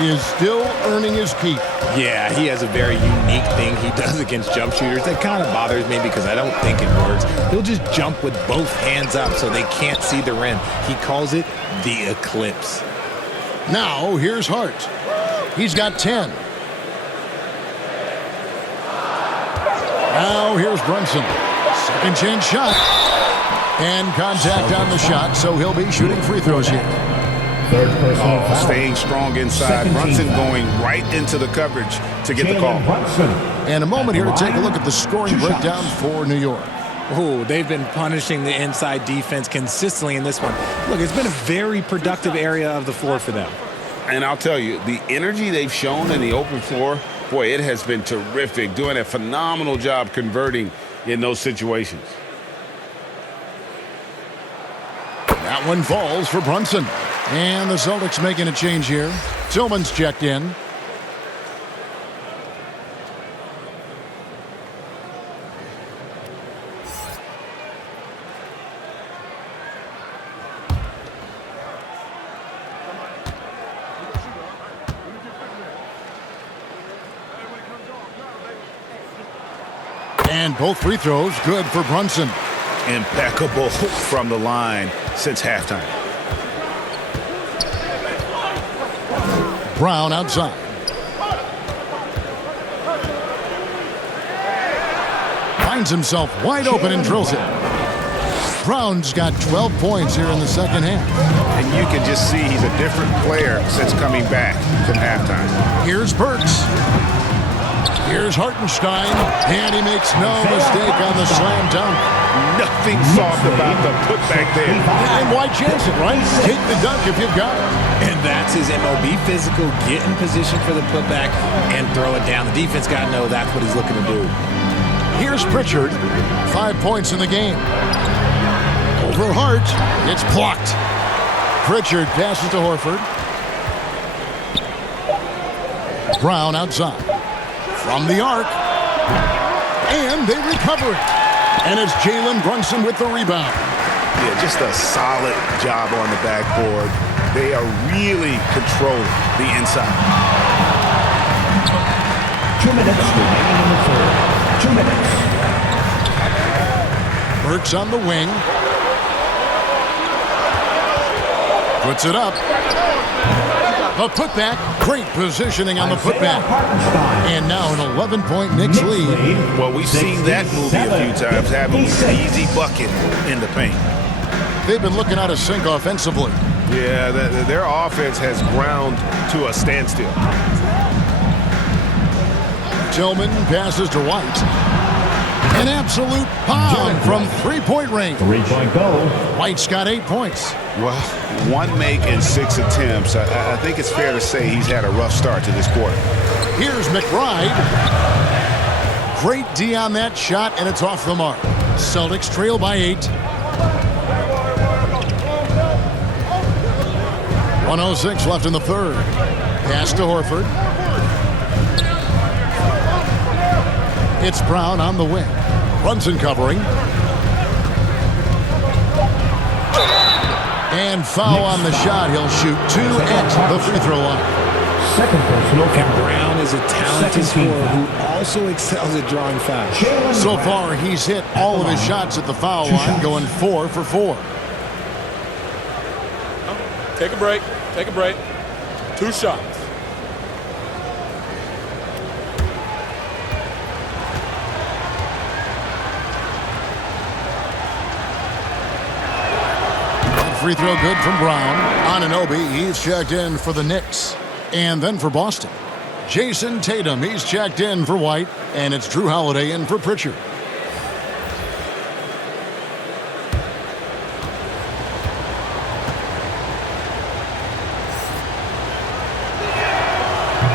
is still earning his keep. Yeah, he has a very unique thing he does against jump shooters. That kind of bothers me because I don't think it works. He'll just jump with both hands up so they can't see the rim. He calls it the eclipse. Now, here's Hart. He's got 10. Now, here's Brunson. Second chance shot. And contact on the shot, so he'll be shooting free throws here. Staying strong inside. Brunson going right into the coverage to get the call. And a moment here to take a look at the scoring breakdown for New York. Oh, they've been punishing the inside defense consistently in this one. Look, it's been a very productive area of the floor for them. And I'll tell you, the energy they've shown in the open floor, boy, it has been terrific. Doing a phenomenal job converting in those situations. That one falls for Brunson. And the Celtics making a change here. Tillman's checked in. And both free throws good for Brunson. Impeccable from the line since halftime. Brown outside. Finds himself wide open and drills it. Brown's got 12 points here in the second half. And you can just see he's a different player since coming back from halftime. Here's Burks. Here's Hartenstein. And he makes no mistake on the slam dunk. Nothing soft about the putback there. And why chance it, right? Take the dunk if you've got it. And that's his MO. Be physical, get in position for the putback, and throw it down. The defense got to know that's what he's looking to do. Here's Pritchard. 5 points in the game. Over Hart. It's blocked. Pritchard passes to Horford. Brown outside. From the arc. And they recover it. And it's Jalen Brunson with the rebound. Yeah, just a solid job on the backboard. They are really controlling the inside. 2 minutes remaining in the third. 2 minutes. Burks on the wing. Puts it up. The putback. Great positioning on the putback. And now an 11-point Knicks lead. Well, we've seen that movie a few times, having an easy bucket in the paint. They've been looking out of sync offensively. Yeah, their offense has ground to a standstill. Tillman passes to White. An absolute bomb from three-point range. 3-point goal. White's got 8 points. Well, 1 make and 6 attempts. I think it's fair to say he's had a rough start to this quarter. Here's McBride. Great D on that shot, and it's off the mark. Celtics trail by 8. 1:06 left in the third. Pass to Horford. It's Brown on the wing. Brunson covering. And foul on the shot. He'll shoot 2 at the free throw line. Second personal foul. And Brown is a talented scorer who also excels at drawing fouls. So far, he's hit all of his shots at the foul line, going 4 for 4. Take a break. Take a break. 2 shots. Free throw good from Brown. Anunoby, he's checked in for the Knicks. And then for Boston, Jason Tatum, he's checked in for White. And it's Drew Holiday in for Pritchard.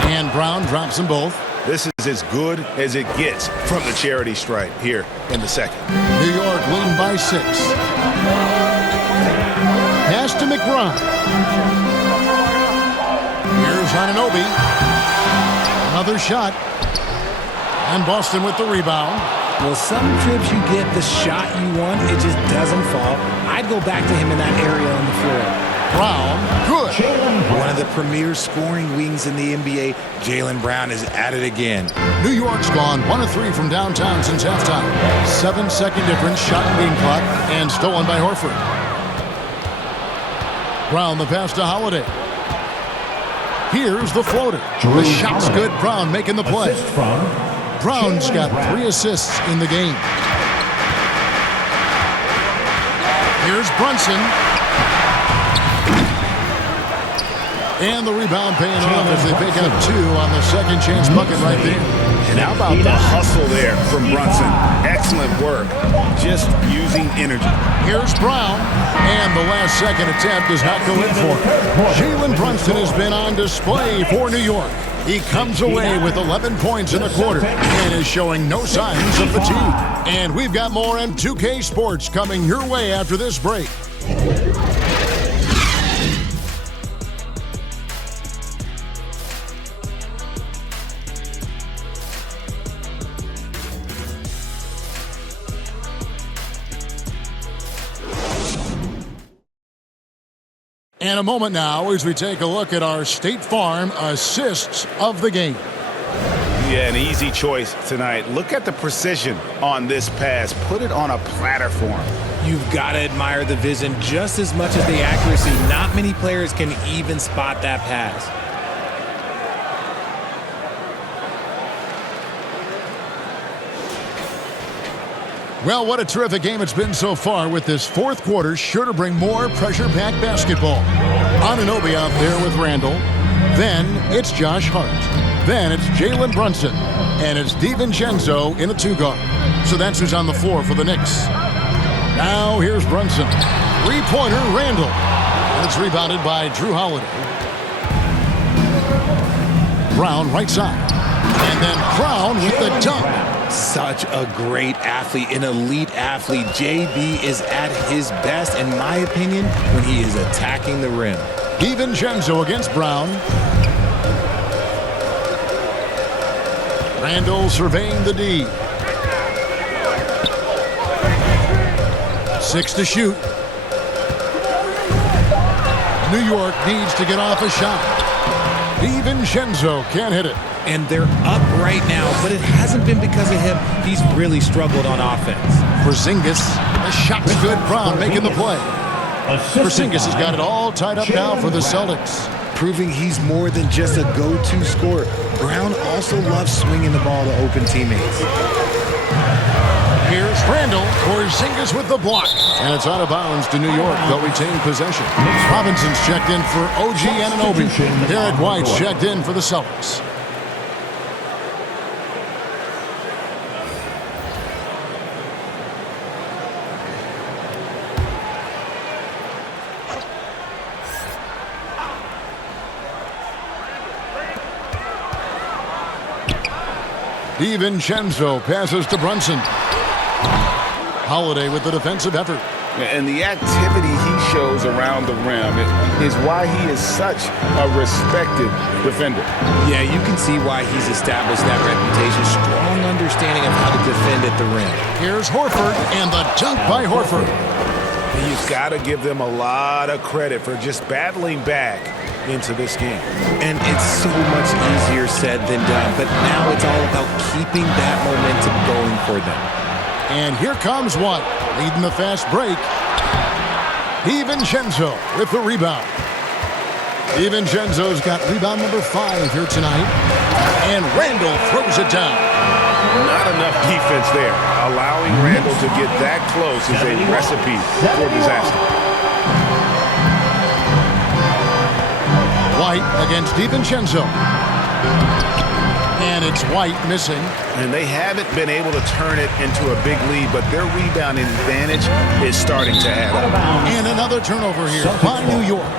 And Brown drops them both. This is as good as it gets from the charity stripe here in the second. New York leading by 6. Pass to McBride. Here's Anunoby. Another shot. And Boston with the rebound. Well, some trips you get the shot you want, it just doesn't fall. I'd go back to him in that area on the floor. Brown, good. One of the premier scoring wings in the NBA, Jaylen Brown is at it again. New York's gone 1 of 3 from downtown since halftime. 7-second difference, shot and beam clock, and stolen by Horford. Brown the pass to Holiday. Here's the floater. The shot's good. Brown making the play. Brown's got 3 assists in the game. Here's Brunson. And the rebound paying off as they pick up 2 on the second chance bucket right there. And how about the hustle there from Brunson? Excellent work. Just using energy. Here's Brown. And the last second attempt does not go in for him. Jalen Brunson has been on display for New York. He comes away with 11 points in the quarter and is showing no signs of fatigue. And we've got more M2K Sports coming your way after this break. And a moment now as we take a look at our State Farm assists of the game. Yeah, an easy choice tonight. Look at the precision on this pass. Put it on a platter for him. You've got to admire the vision just as much as the accuracy. Not many players can even spot that pass. Well, what a terrific game it's been so far, with this fourth quarter sure to bring more pressure-packed basketball. Anunoby out there with Randall. Then it's Josh Hart. Then it's Jalen Brunson. And it's DiVincenzo in a 2-guard. So that's who's on the floor for the Knicks. Now here's Brunson. 3-pointer, Randall. And it's rebounded by Drew Holiday. Brown right side. And then Brown with the dunk. Such a great athlete, an elite athlete. JB is at his best, in my opinion, when he is attacking the rim. DiVincenzo against Brown. Randall surveying the D. 6 to shoot. New York needs to get off a shot. DiVincenzo can't hit it. And they're up right now, but it hasn't been because of him. He's really struggled on offense. Porzingis, the shot's good. Brown making the play. Porzingis has got it all tied up now for the Celtics. Proving he's more than just a go-to scorer. Brown also loves swinging the ball to open teammates. Here's Randall. Porzingis with the block. And it's out of bounds to New York. They'll retain possession. Robinson's checked in for OG Anunoby. Derek White's checked in for the Celtics. DiVincenzo passes to Brunson. Holiday with the defensive effort. And the activity he shows around the rim is why he is such a respected defender. Yeah, you can see why he's established that reputation. Strong understanding of how to defend at the rim. Here's Horford, and the dunk by Horford. You've got to give them a lot of credit for just battling back into this game. And it's so much easier said than done, but now it's all about keeping that momentum going for them. And here comes White, leading the fast break. DiVincenzo with the rebound. DiVincenzo's got rebound number 5 here tonight. And Randall throws it down. Not enough defense there. Allowing Randall to get that close is a recipe for disaster. White against DiVincenzo. And it's White missing. And they haven't been able to turn it into a big lead, but their rebounding advantage is starting to add up. And another turnover here by New York.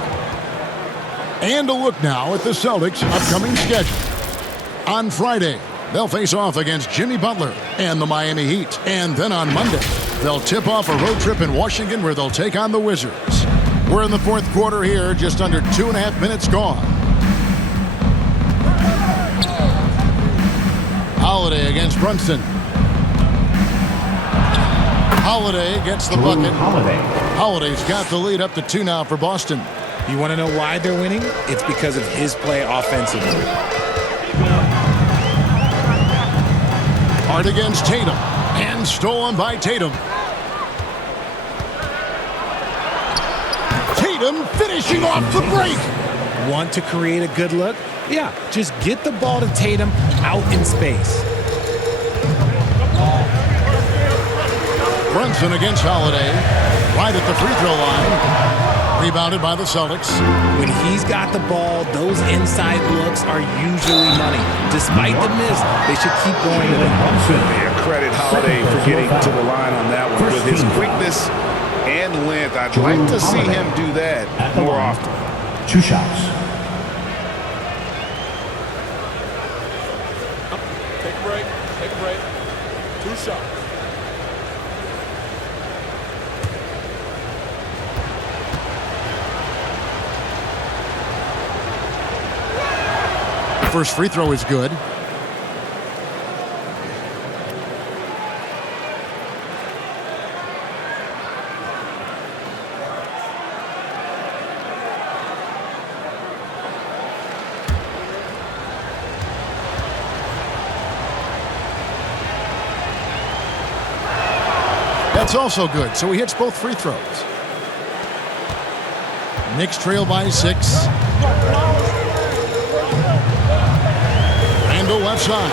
And a look now at the Celtics' upcoming schedule. On Friday, they'll face off against Jimmy Butler and the Miami Heat. And then on Monday, they'll tip off a road trip in Washington where they'll take on the Wizards. We're in the fourth quarter here, just under 2.5 minutes gone. Holiday against Brunson. Holiday gets the bucket. Holiday's got the lead up to 2 now for Boston. You want to know why they're winning? It's because of his play offensively. Hard against Tatum. And stolen by Tatum. Tatum finishing off the break. Want to create a good look? Yeah, just get the ball to Tatum out in space. Brunson against Holiday. Right at the free throw line. Rebounded by the Celtics. When he's got the ball, those inside looks are usually money. Despite the miss, they should keep going to them. Yeah, credit Holiday for getting to the line on that one. With his quickness and length, I'd like to see him do that more often. 2 shots. Take a break. Take a break. 2 shots. First free throw is good. That's also good, so he hits both free throws. Knicks trail by 6. Randall left side.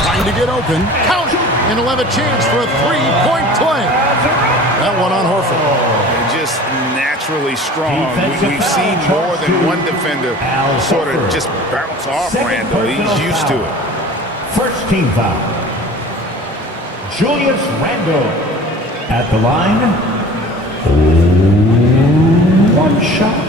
Trying to get open. Count it! And he'll have a chance for a 3-point play. That one on Horford. Just naturally strong. We've seen more than one defender sort of just bounce off Randall. He's used to it. First team foul. Julius Randle at the line. 1 shot.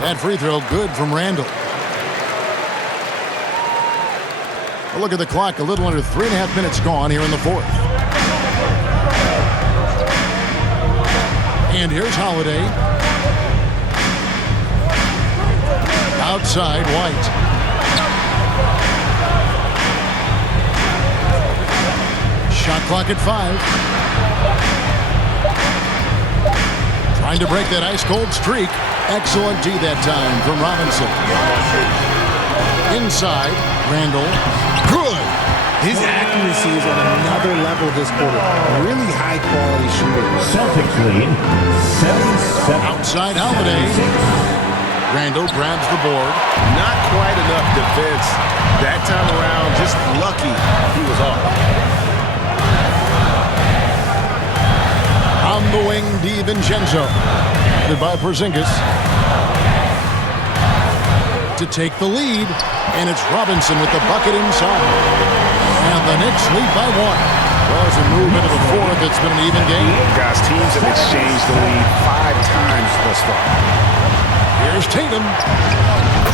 That free throw good from Randall. A look at the clock, a little under 3.5 minutes gone here in the fourth. And here's Holiday. Outside, White. Shot clock at 5. Trying to break that ice-cold streak. Excellent D that time from Robinson. Inside, Randall. Good. His accuracy is on another level this quarter. Really high-quality shooter. Celtics lead 77. Outside, Holiday. Randall grabs the board. Not quite enough defense that time around. Just lucky he was off. On the wing, DiVincenzo. Goodbye, Porzingis. To take the lead, and it's Robinson with the bucket inside. And the Knicks lead by 1. Well, as we move into the fourth, it's been an even game. Guys, teams have exchanged the lead 5 times thus far. Here's Tatum.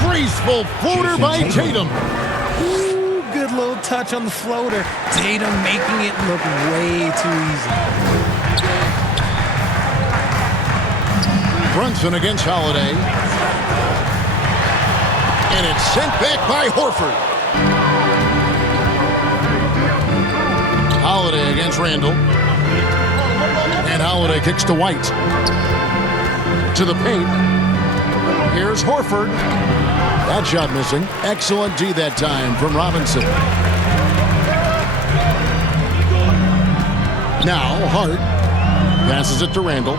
Graceful floater by Tatum. Ooh, good little touch on the floater. Tatum making it look way too easy. Brunson against Holiday. And it's sent back by Horford. Holiday against Randall. And Holiday kicks to White. To the paint. Here's Horford. That shot missing. Excellent D that time from Robinson. Now Hart passes it to Randall.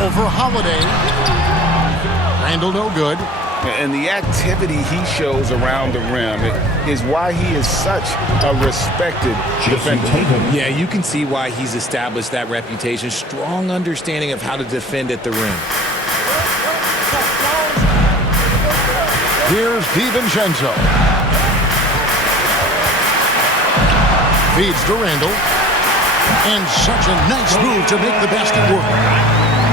Over Holiday. Randall no good. And the activity he shows around the rim is why he is such a respected defender. Yeah, you can see why he's established that reputation. Strong understanding of how to defend at the rim. Here's DiVincenzo. Feeds to Randall. And such a nice move to make the basket work.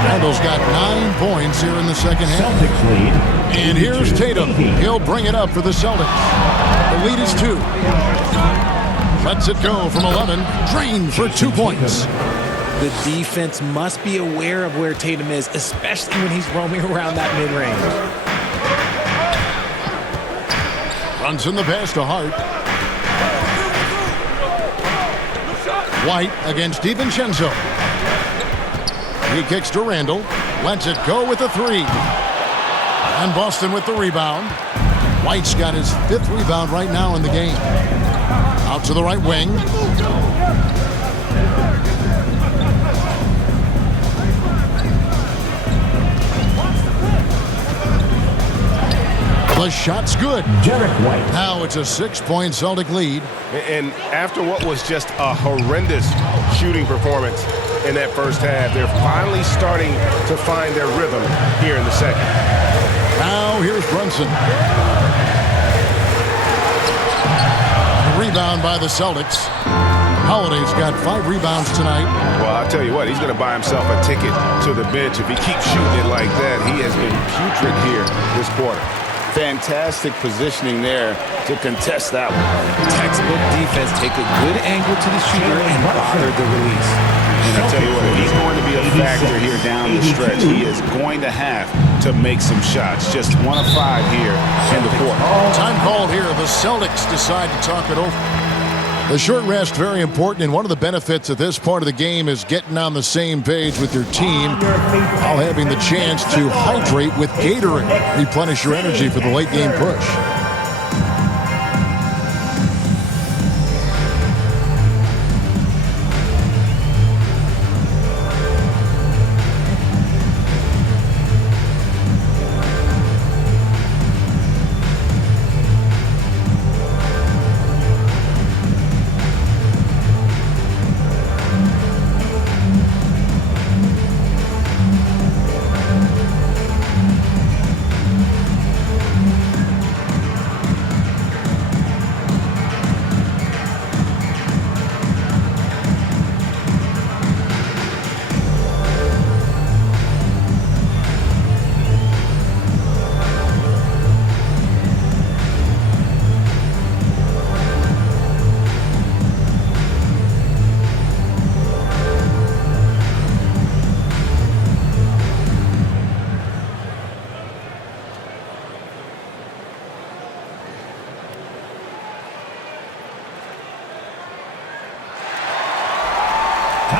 Randall's got 9 points here in the second half. Celtics lead. And here's Tatum. He'll bring it up for the Celtics. The lead is 2. Lets it go from 11. Drained for 2 points. The defense must be aware of where Tatum is, especially when he's roaming around that mid-range. Runs in the pass to Hart. White against DiVincenzo. He kicks to Randall. Lets it go with a 3. And Boston with the rebound. White's got his 5th rebound right now in the game. Out to the right wing. The shot's good. Derek White. Now it's a 6-point Celtic lead. And after what was just a horrendous shooting performance in that first half, they're finally starting to find their rhythm here in the second. Now here's Brunson. Rebound by the Celtics. Holiday's got 5 rebounds tonight. Well, I'll tell you what, he's going to buy himself a ticket to the bench. If he keeps shooting it like that, he has been putrid here this quarter. Fantastic positioning there to contest that one. Textbook defense. Take a good angle to the shooter and bother the release. And I'll tell you what, if he's going to be a factor here down the stretch, he is going to have to make some shots. Just 1 of 5 here in the fourth. Time called here. The Celtics decide to talk it over. The short rest, very important, and one of the benefits at this point of the game is getting on the same page with your team while having the chance to hydrate with Gatorade. Replenish your energy for the late game push.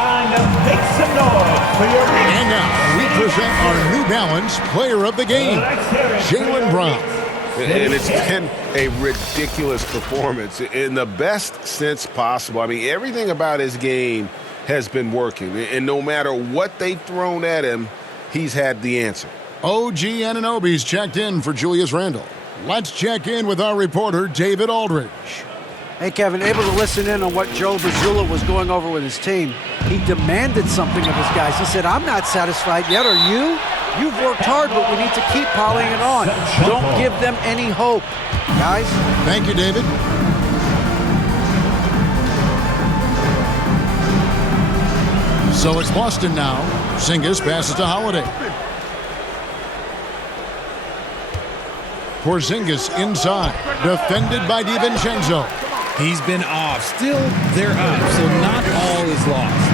Time to make some noise for your Knicks. And now we present our New Balance Player of the Game, Jaylen Brown. And it's been a ridiculous performance in the best sense possible. I mean, everything about his game has been working. And no matter what they've thrown at him, he's had the answer. OG Anunoby's checked in for Julius Randle. Let's check in with our reporter, David Aldridge. Hey, Kevin, able to listen in on what Joe Mazzulla was going over with his team. He demanded something of his guys. He said, I'm not satisfied yet, are you? You've worked hard, but we need to keep piling it on. Don't give them any hope, guys. Thank you, David. So it's Boston now. Porzingis passes to Holiday. Porzingis inside, defended by DiVincenzo. He's been off. Still, they're up, so not all is lost.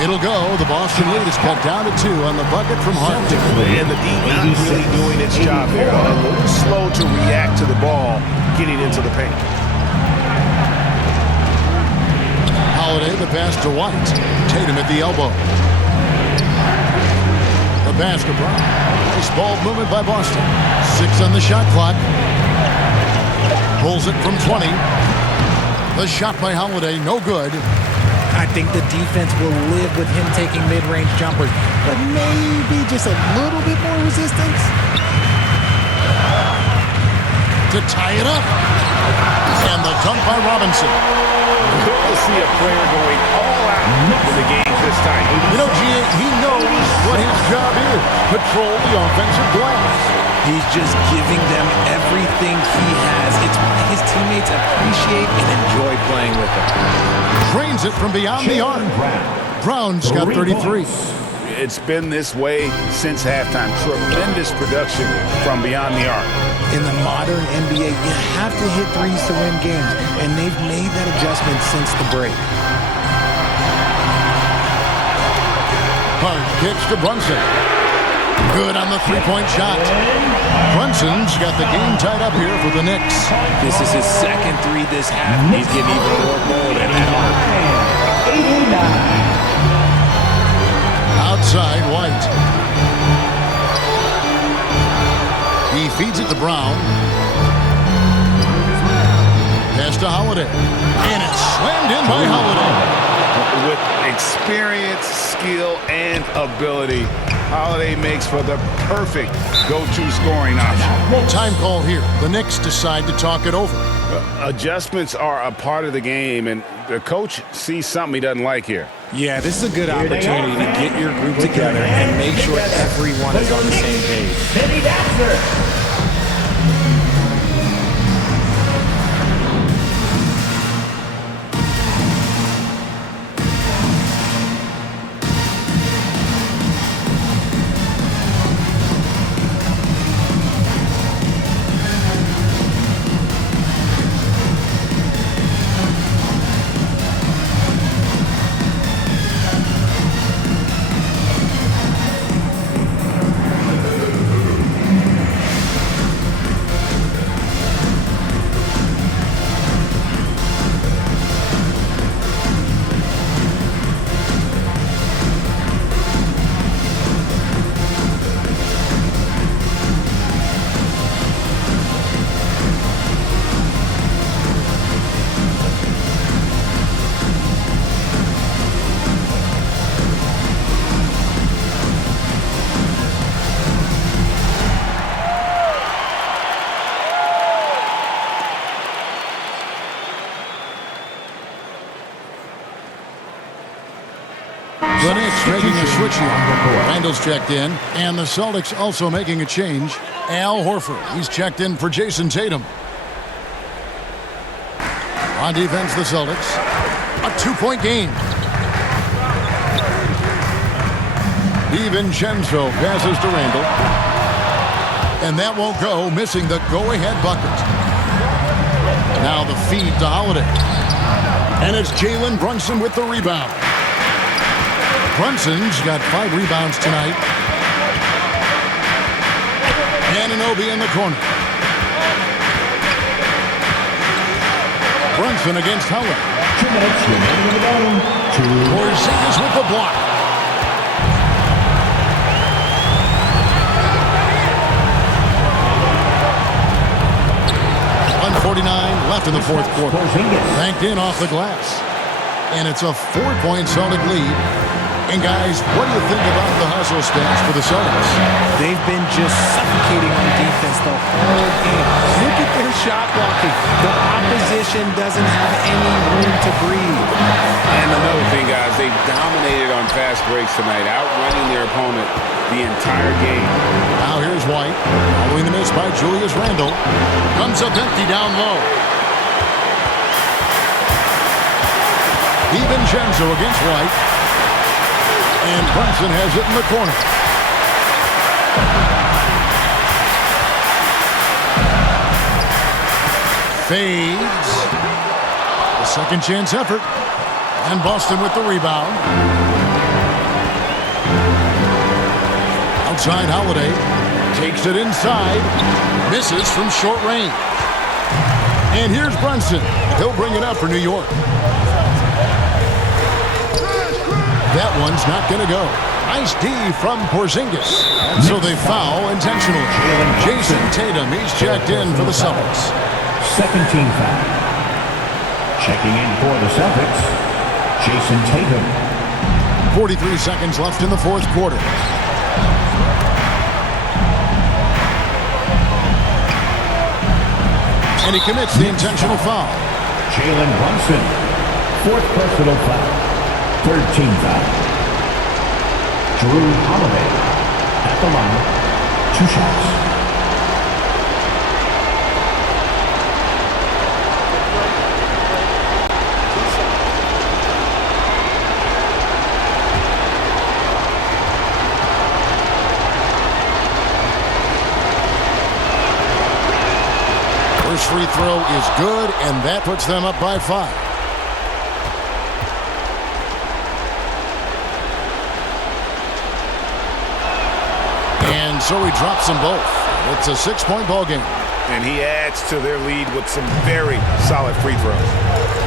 It'll go. The Boston lead is cut down to 2 on the bucket from Hart. And the D not really doing its job there. A little slow to react to the ball getting into the paint. Holiday, the pass to White. Tatum at the elbow. The pass to Brown. Nice ball movement by Boston. 6 on the shot clock. Pulls it from 20. The shot by Holiday, no good. I think the defense will live with him taking mid-range jumpers, but maybe just a little bit more resistance. To tie it up. And the dunk by Robinson. Good to see a player going all out in the game this time. You know, he knows what his job is. Patrol the offensive glass. He's just giving them everything he has. It's why his teammates appreciate and enjoy playing with him. Drains it from beyond the arc. Brown's got 33. It's been this way since halftime. Tremendous production from beyond the arc. In the modern NBA, you have to hit threes to win games, and they've made that adjustment since the break. Hard pitch to Brunson. Good on the three-point shot. Brunson's got the game tied up here for the Knicks. This is his second 3 this half. He's getting even more bold at that arc. Outside, White. He feeds it to Brown. Pass to Holiday. And it's slammed in by Holiday. With experience, skill, and ability, Holiday makes for the perfect go-to scoring option. Time call here. The Knicks decide to talk it over. Adjustments are a part of the game, and the coach sees something he doesn't like here. Yeah, this is a good opportunity to get your group together and make sure everyone is on the same page. City Dancer. The Knicks making a switch here. Randall's checked in, and the Celtics also making a change. Al Horford, he's checked in for Jason Tatum. On defense, the Celtics. A 2-point game. DiVincenzo passes to Randall. And that won't go, missing the go-ahead bucket. Now the feed to Holiday. And it's Jalen Brunson with the rebound. Brunson's got 5 rebounds tonight. Anunoby in the corner. Brunson against Howard. Porzingis with the block. 1:49 left in the fourth quarter. Banked in off the glass. And it's a 4-point Celtic lead. And guys, what do you think about the hustle stats for the Celtics? They've been just suffocating on defense the whole game. Look at their shot blocking. The opposition doesn't have any room to breathe. And another thing, guys, they've dominated on fast breaks tonight, outrunning their opponent the entire game. Now here's White, following the miss by Julius Randle. Comes up empty down low. DiVincenzo against White. And Brunson has it in the corner. Fades. A second chance effort. And Boston with the rebound. Outside Holiday. Takes it inside. Misses from short range. And here's Brunson. He'll bring it up for New York. That one's not going to go. Nice D from Porzingis. And so they foul intentionally. Jason Tatum, he's checked in for the Celtics. Second team foul. Checking in for the Celtics, Jason Tatum. 43 seconds left in the fourth quarter. And he commits the intentional foul. Jalen Brunson, fourth personal foul. Third team foul. Drew Holiday at the line. 2 shots. First free throw is good, and that puts them up by 5. And so he drops them both. It's a 6-point ball game. And he adds to their lead with some very solid free throws.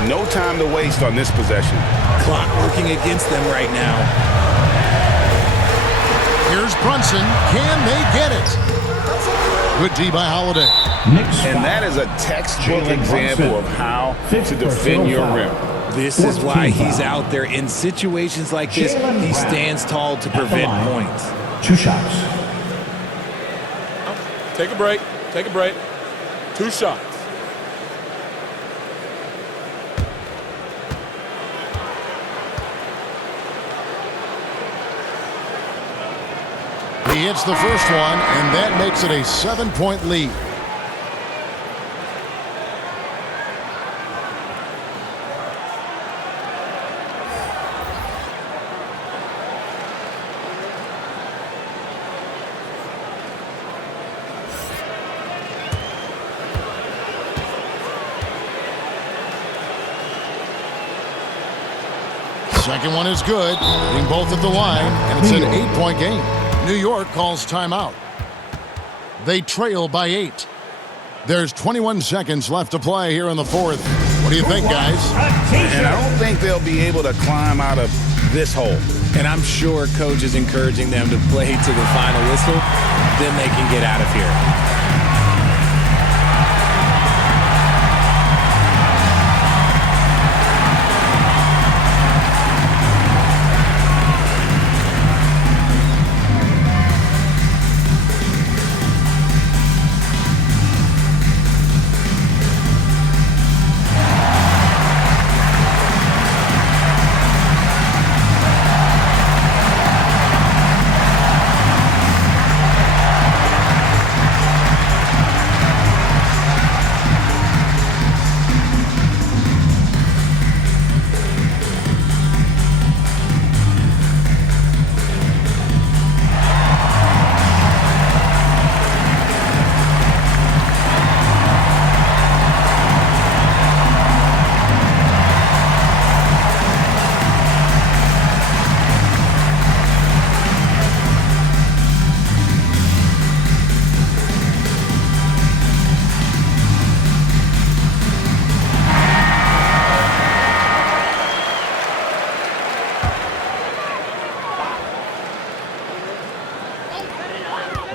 No time to waste on this possession. Clock working against them right now. Here's Brunson. Can they get it? Good D by Holiday. And that is a textbook example of how to defend your rim. This is why he's out there in situations like this. He stands tall to prevent points. 2 shots. Take a break. Take a break. 2 shots. He hits the first one, and that makes it a 7-point lead. Second one is good, hitting both at the line, and it's an 8-point game. New York calls timeout. They trail by 8. There's 21 seconds left to play here in the fourth. What do you think, guys? And I don't think they'll be able to climb out of this hole. And I'm sure coach is encouraging them to play to the final whistle. Then they can get out of here.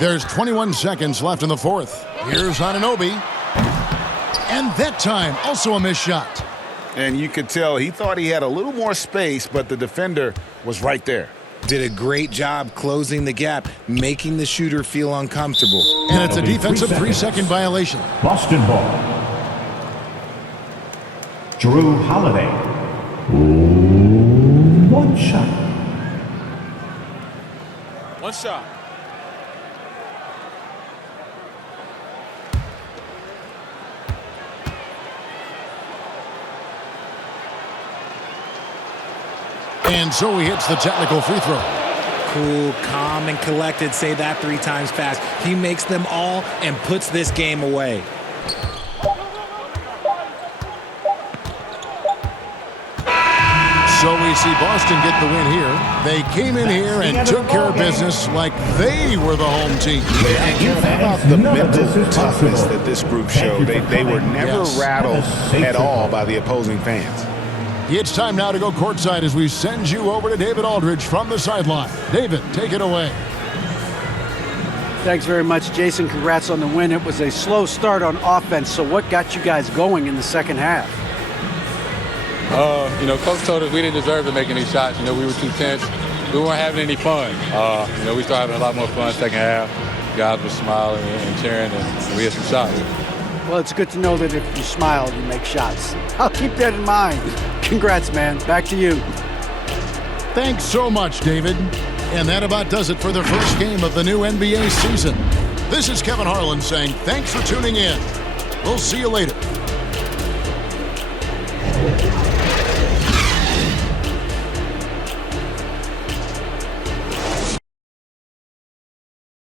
There's 21 seconds left in the fourth. Here's Anunoby. And that time, also a missed shot. And you could tell he thought he had a little more space, but the defender was right there. Did a great job closing the gap, making the shooter feel uncomfortable. And it's a defensive 3-second violation. Boston ball. Drew Holiday. One shot. One shot. And so he hits the technical free throw. Cool, calm, and collected. Say that 3 times fast. He makes them all and puts this game away. So we see Boston get the win here. They came in here and took care of business like they were the home team. And how about the mental toughness that this group showed? They were never rattled at all by the opposing fans. It's time now to go courtside as we send you over to David Aldridge from the sideline. David, take it away. Thanks very much, Jason. Congrats on the win. It was a slow start on offense, so what got you guys going in the second half? Coach told us we didn't deserve to make any shots. We were too tense. We weren't having any fun. We started having a lot more fun second half. Guys were smiling and cheering, and we had some shots. Well, it's good to know that if you smile, you make shots. I'll keep that in mind. Congrats, man. Back to you. Thanks so much, David. And that about does it for the first game of the new NBA season. This is Kevin Harlan saying thanks for tuning in. We'll see you later.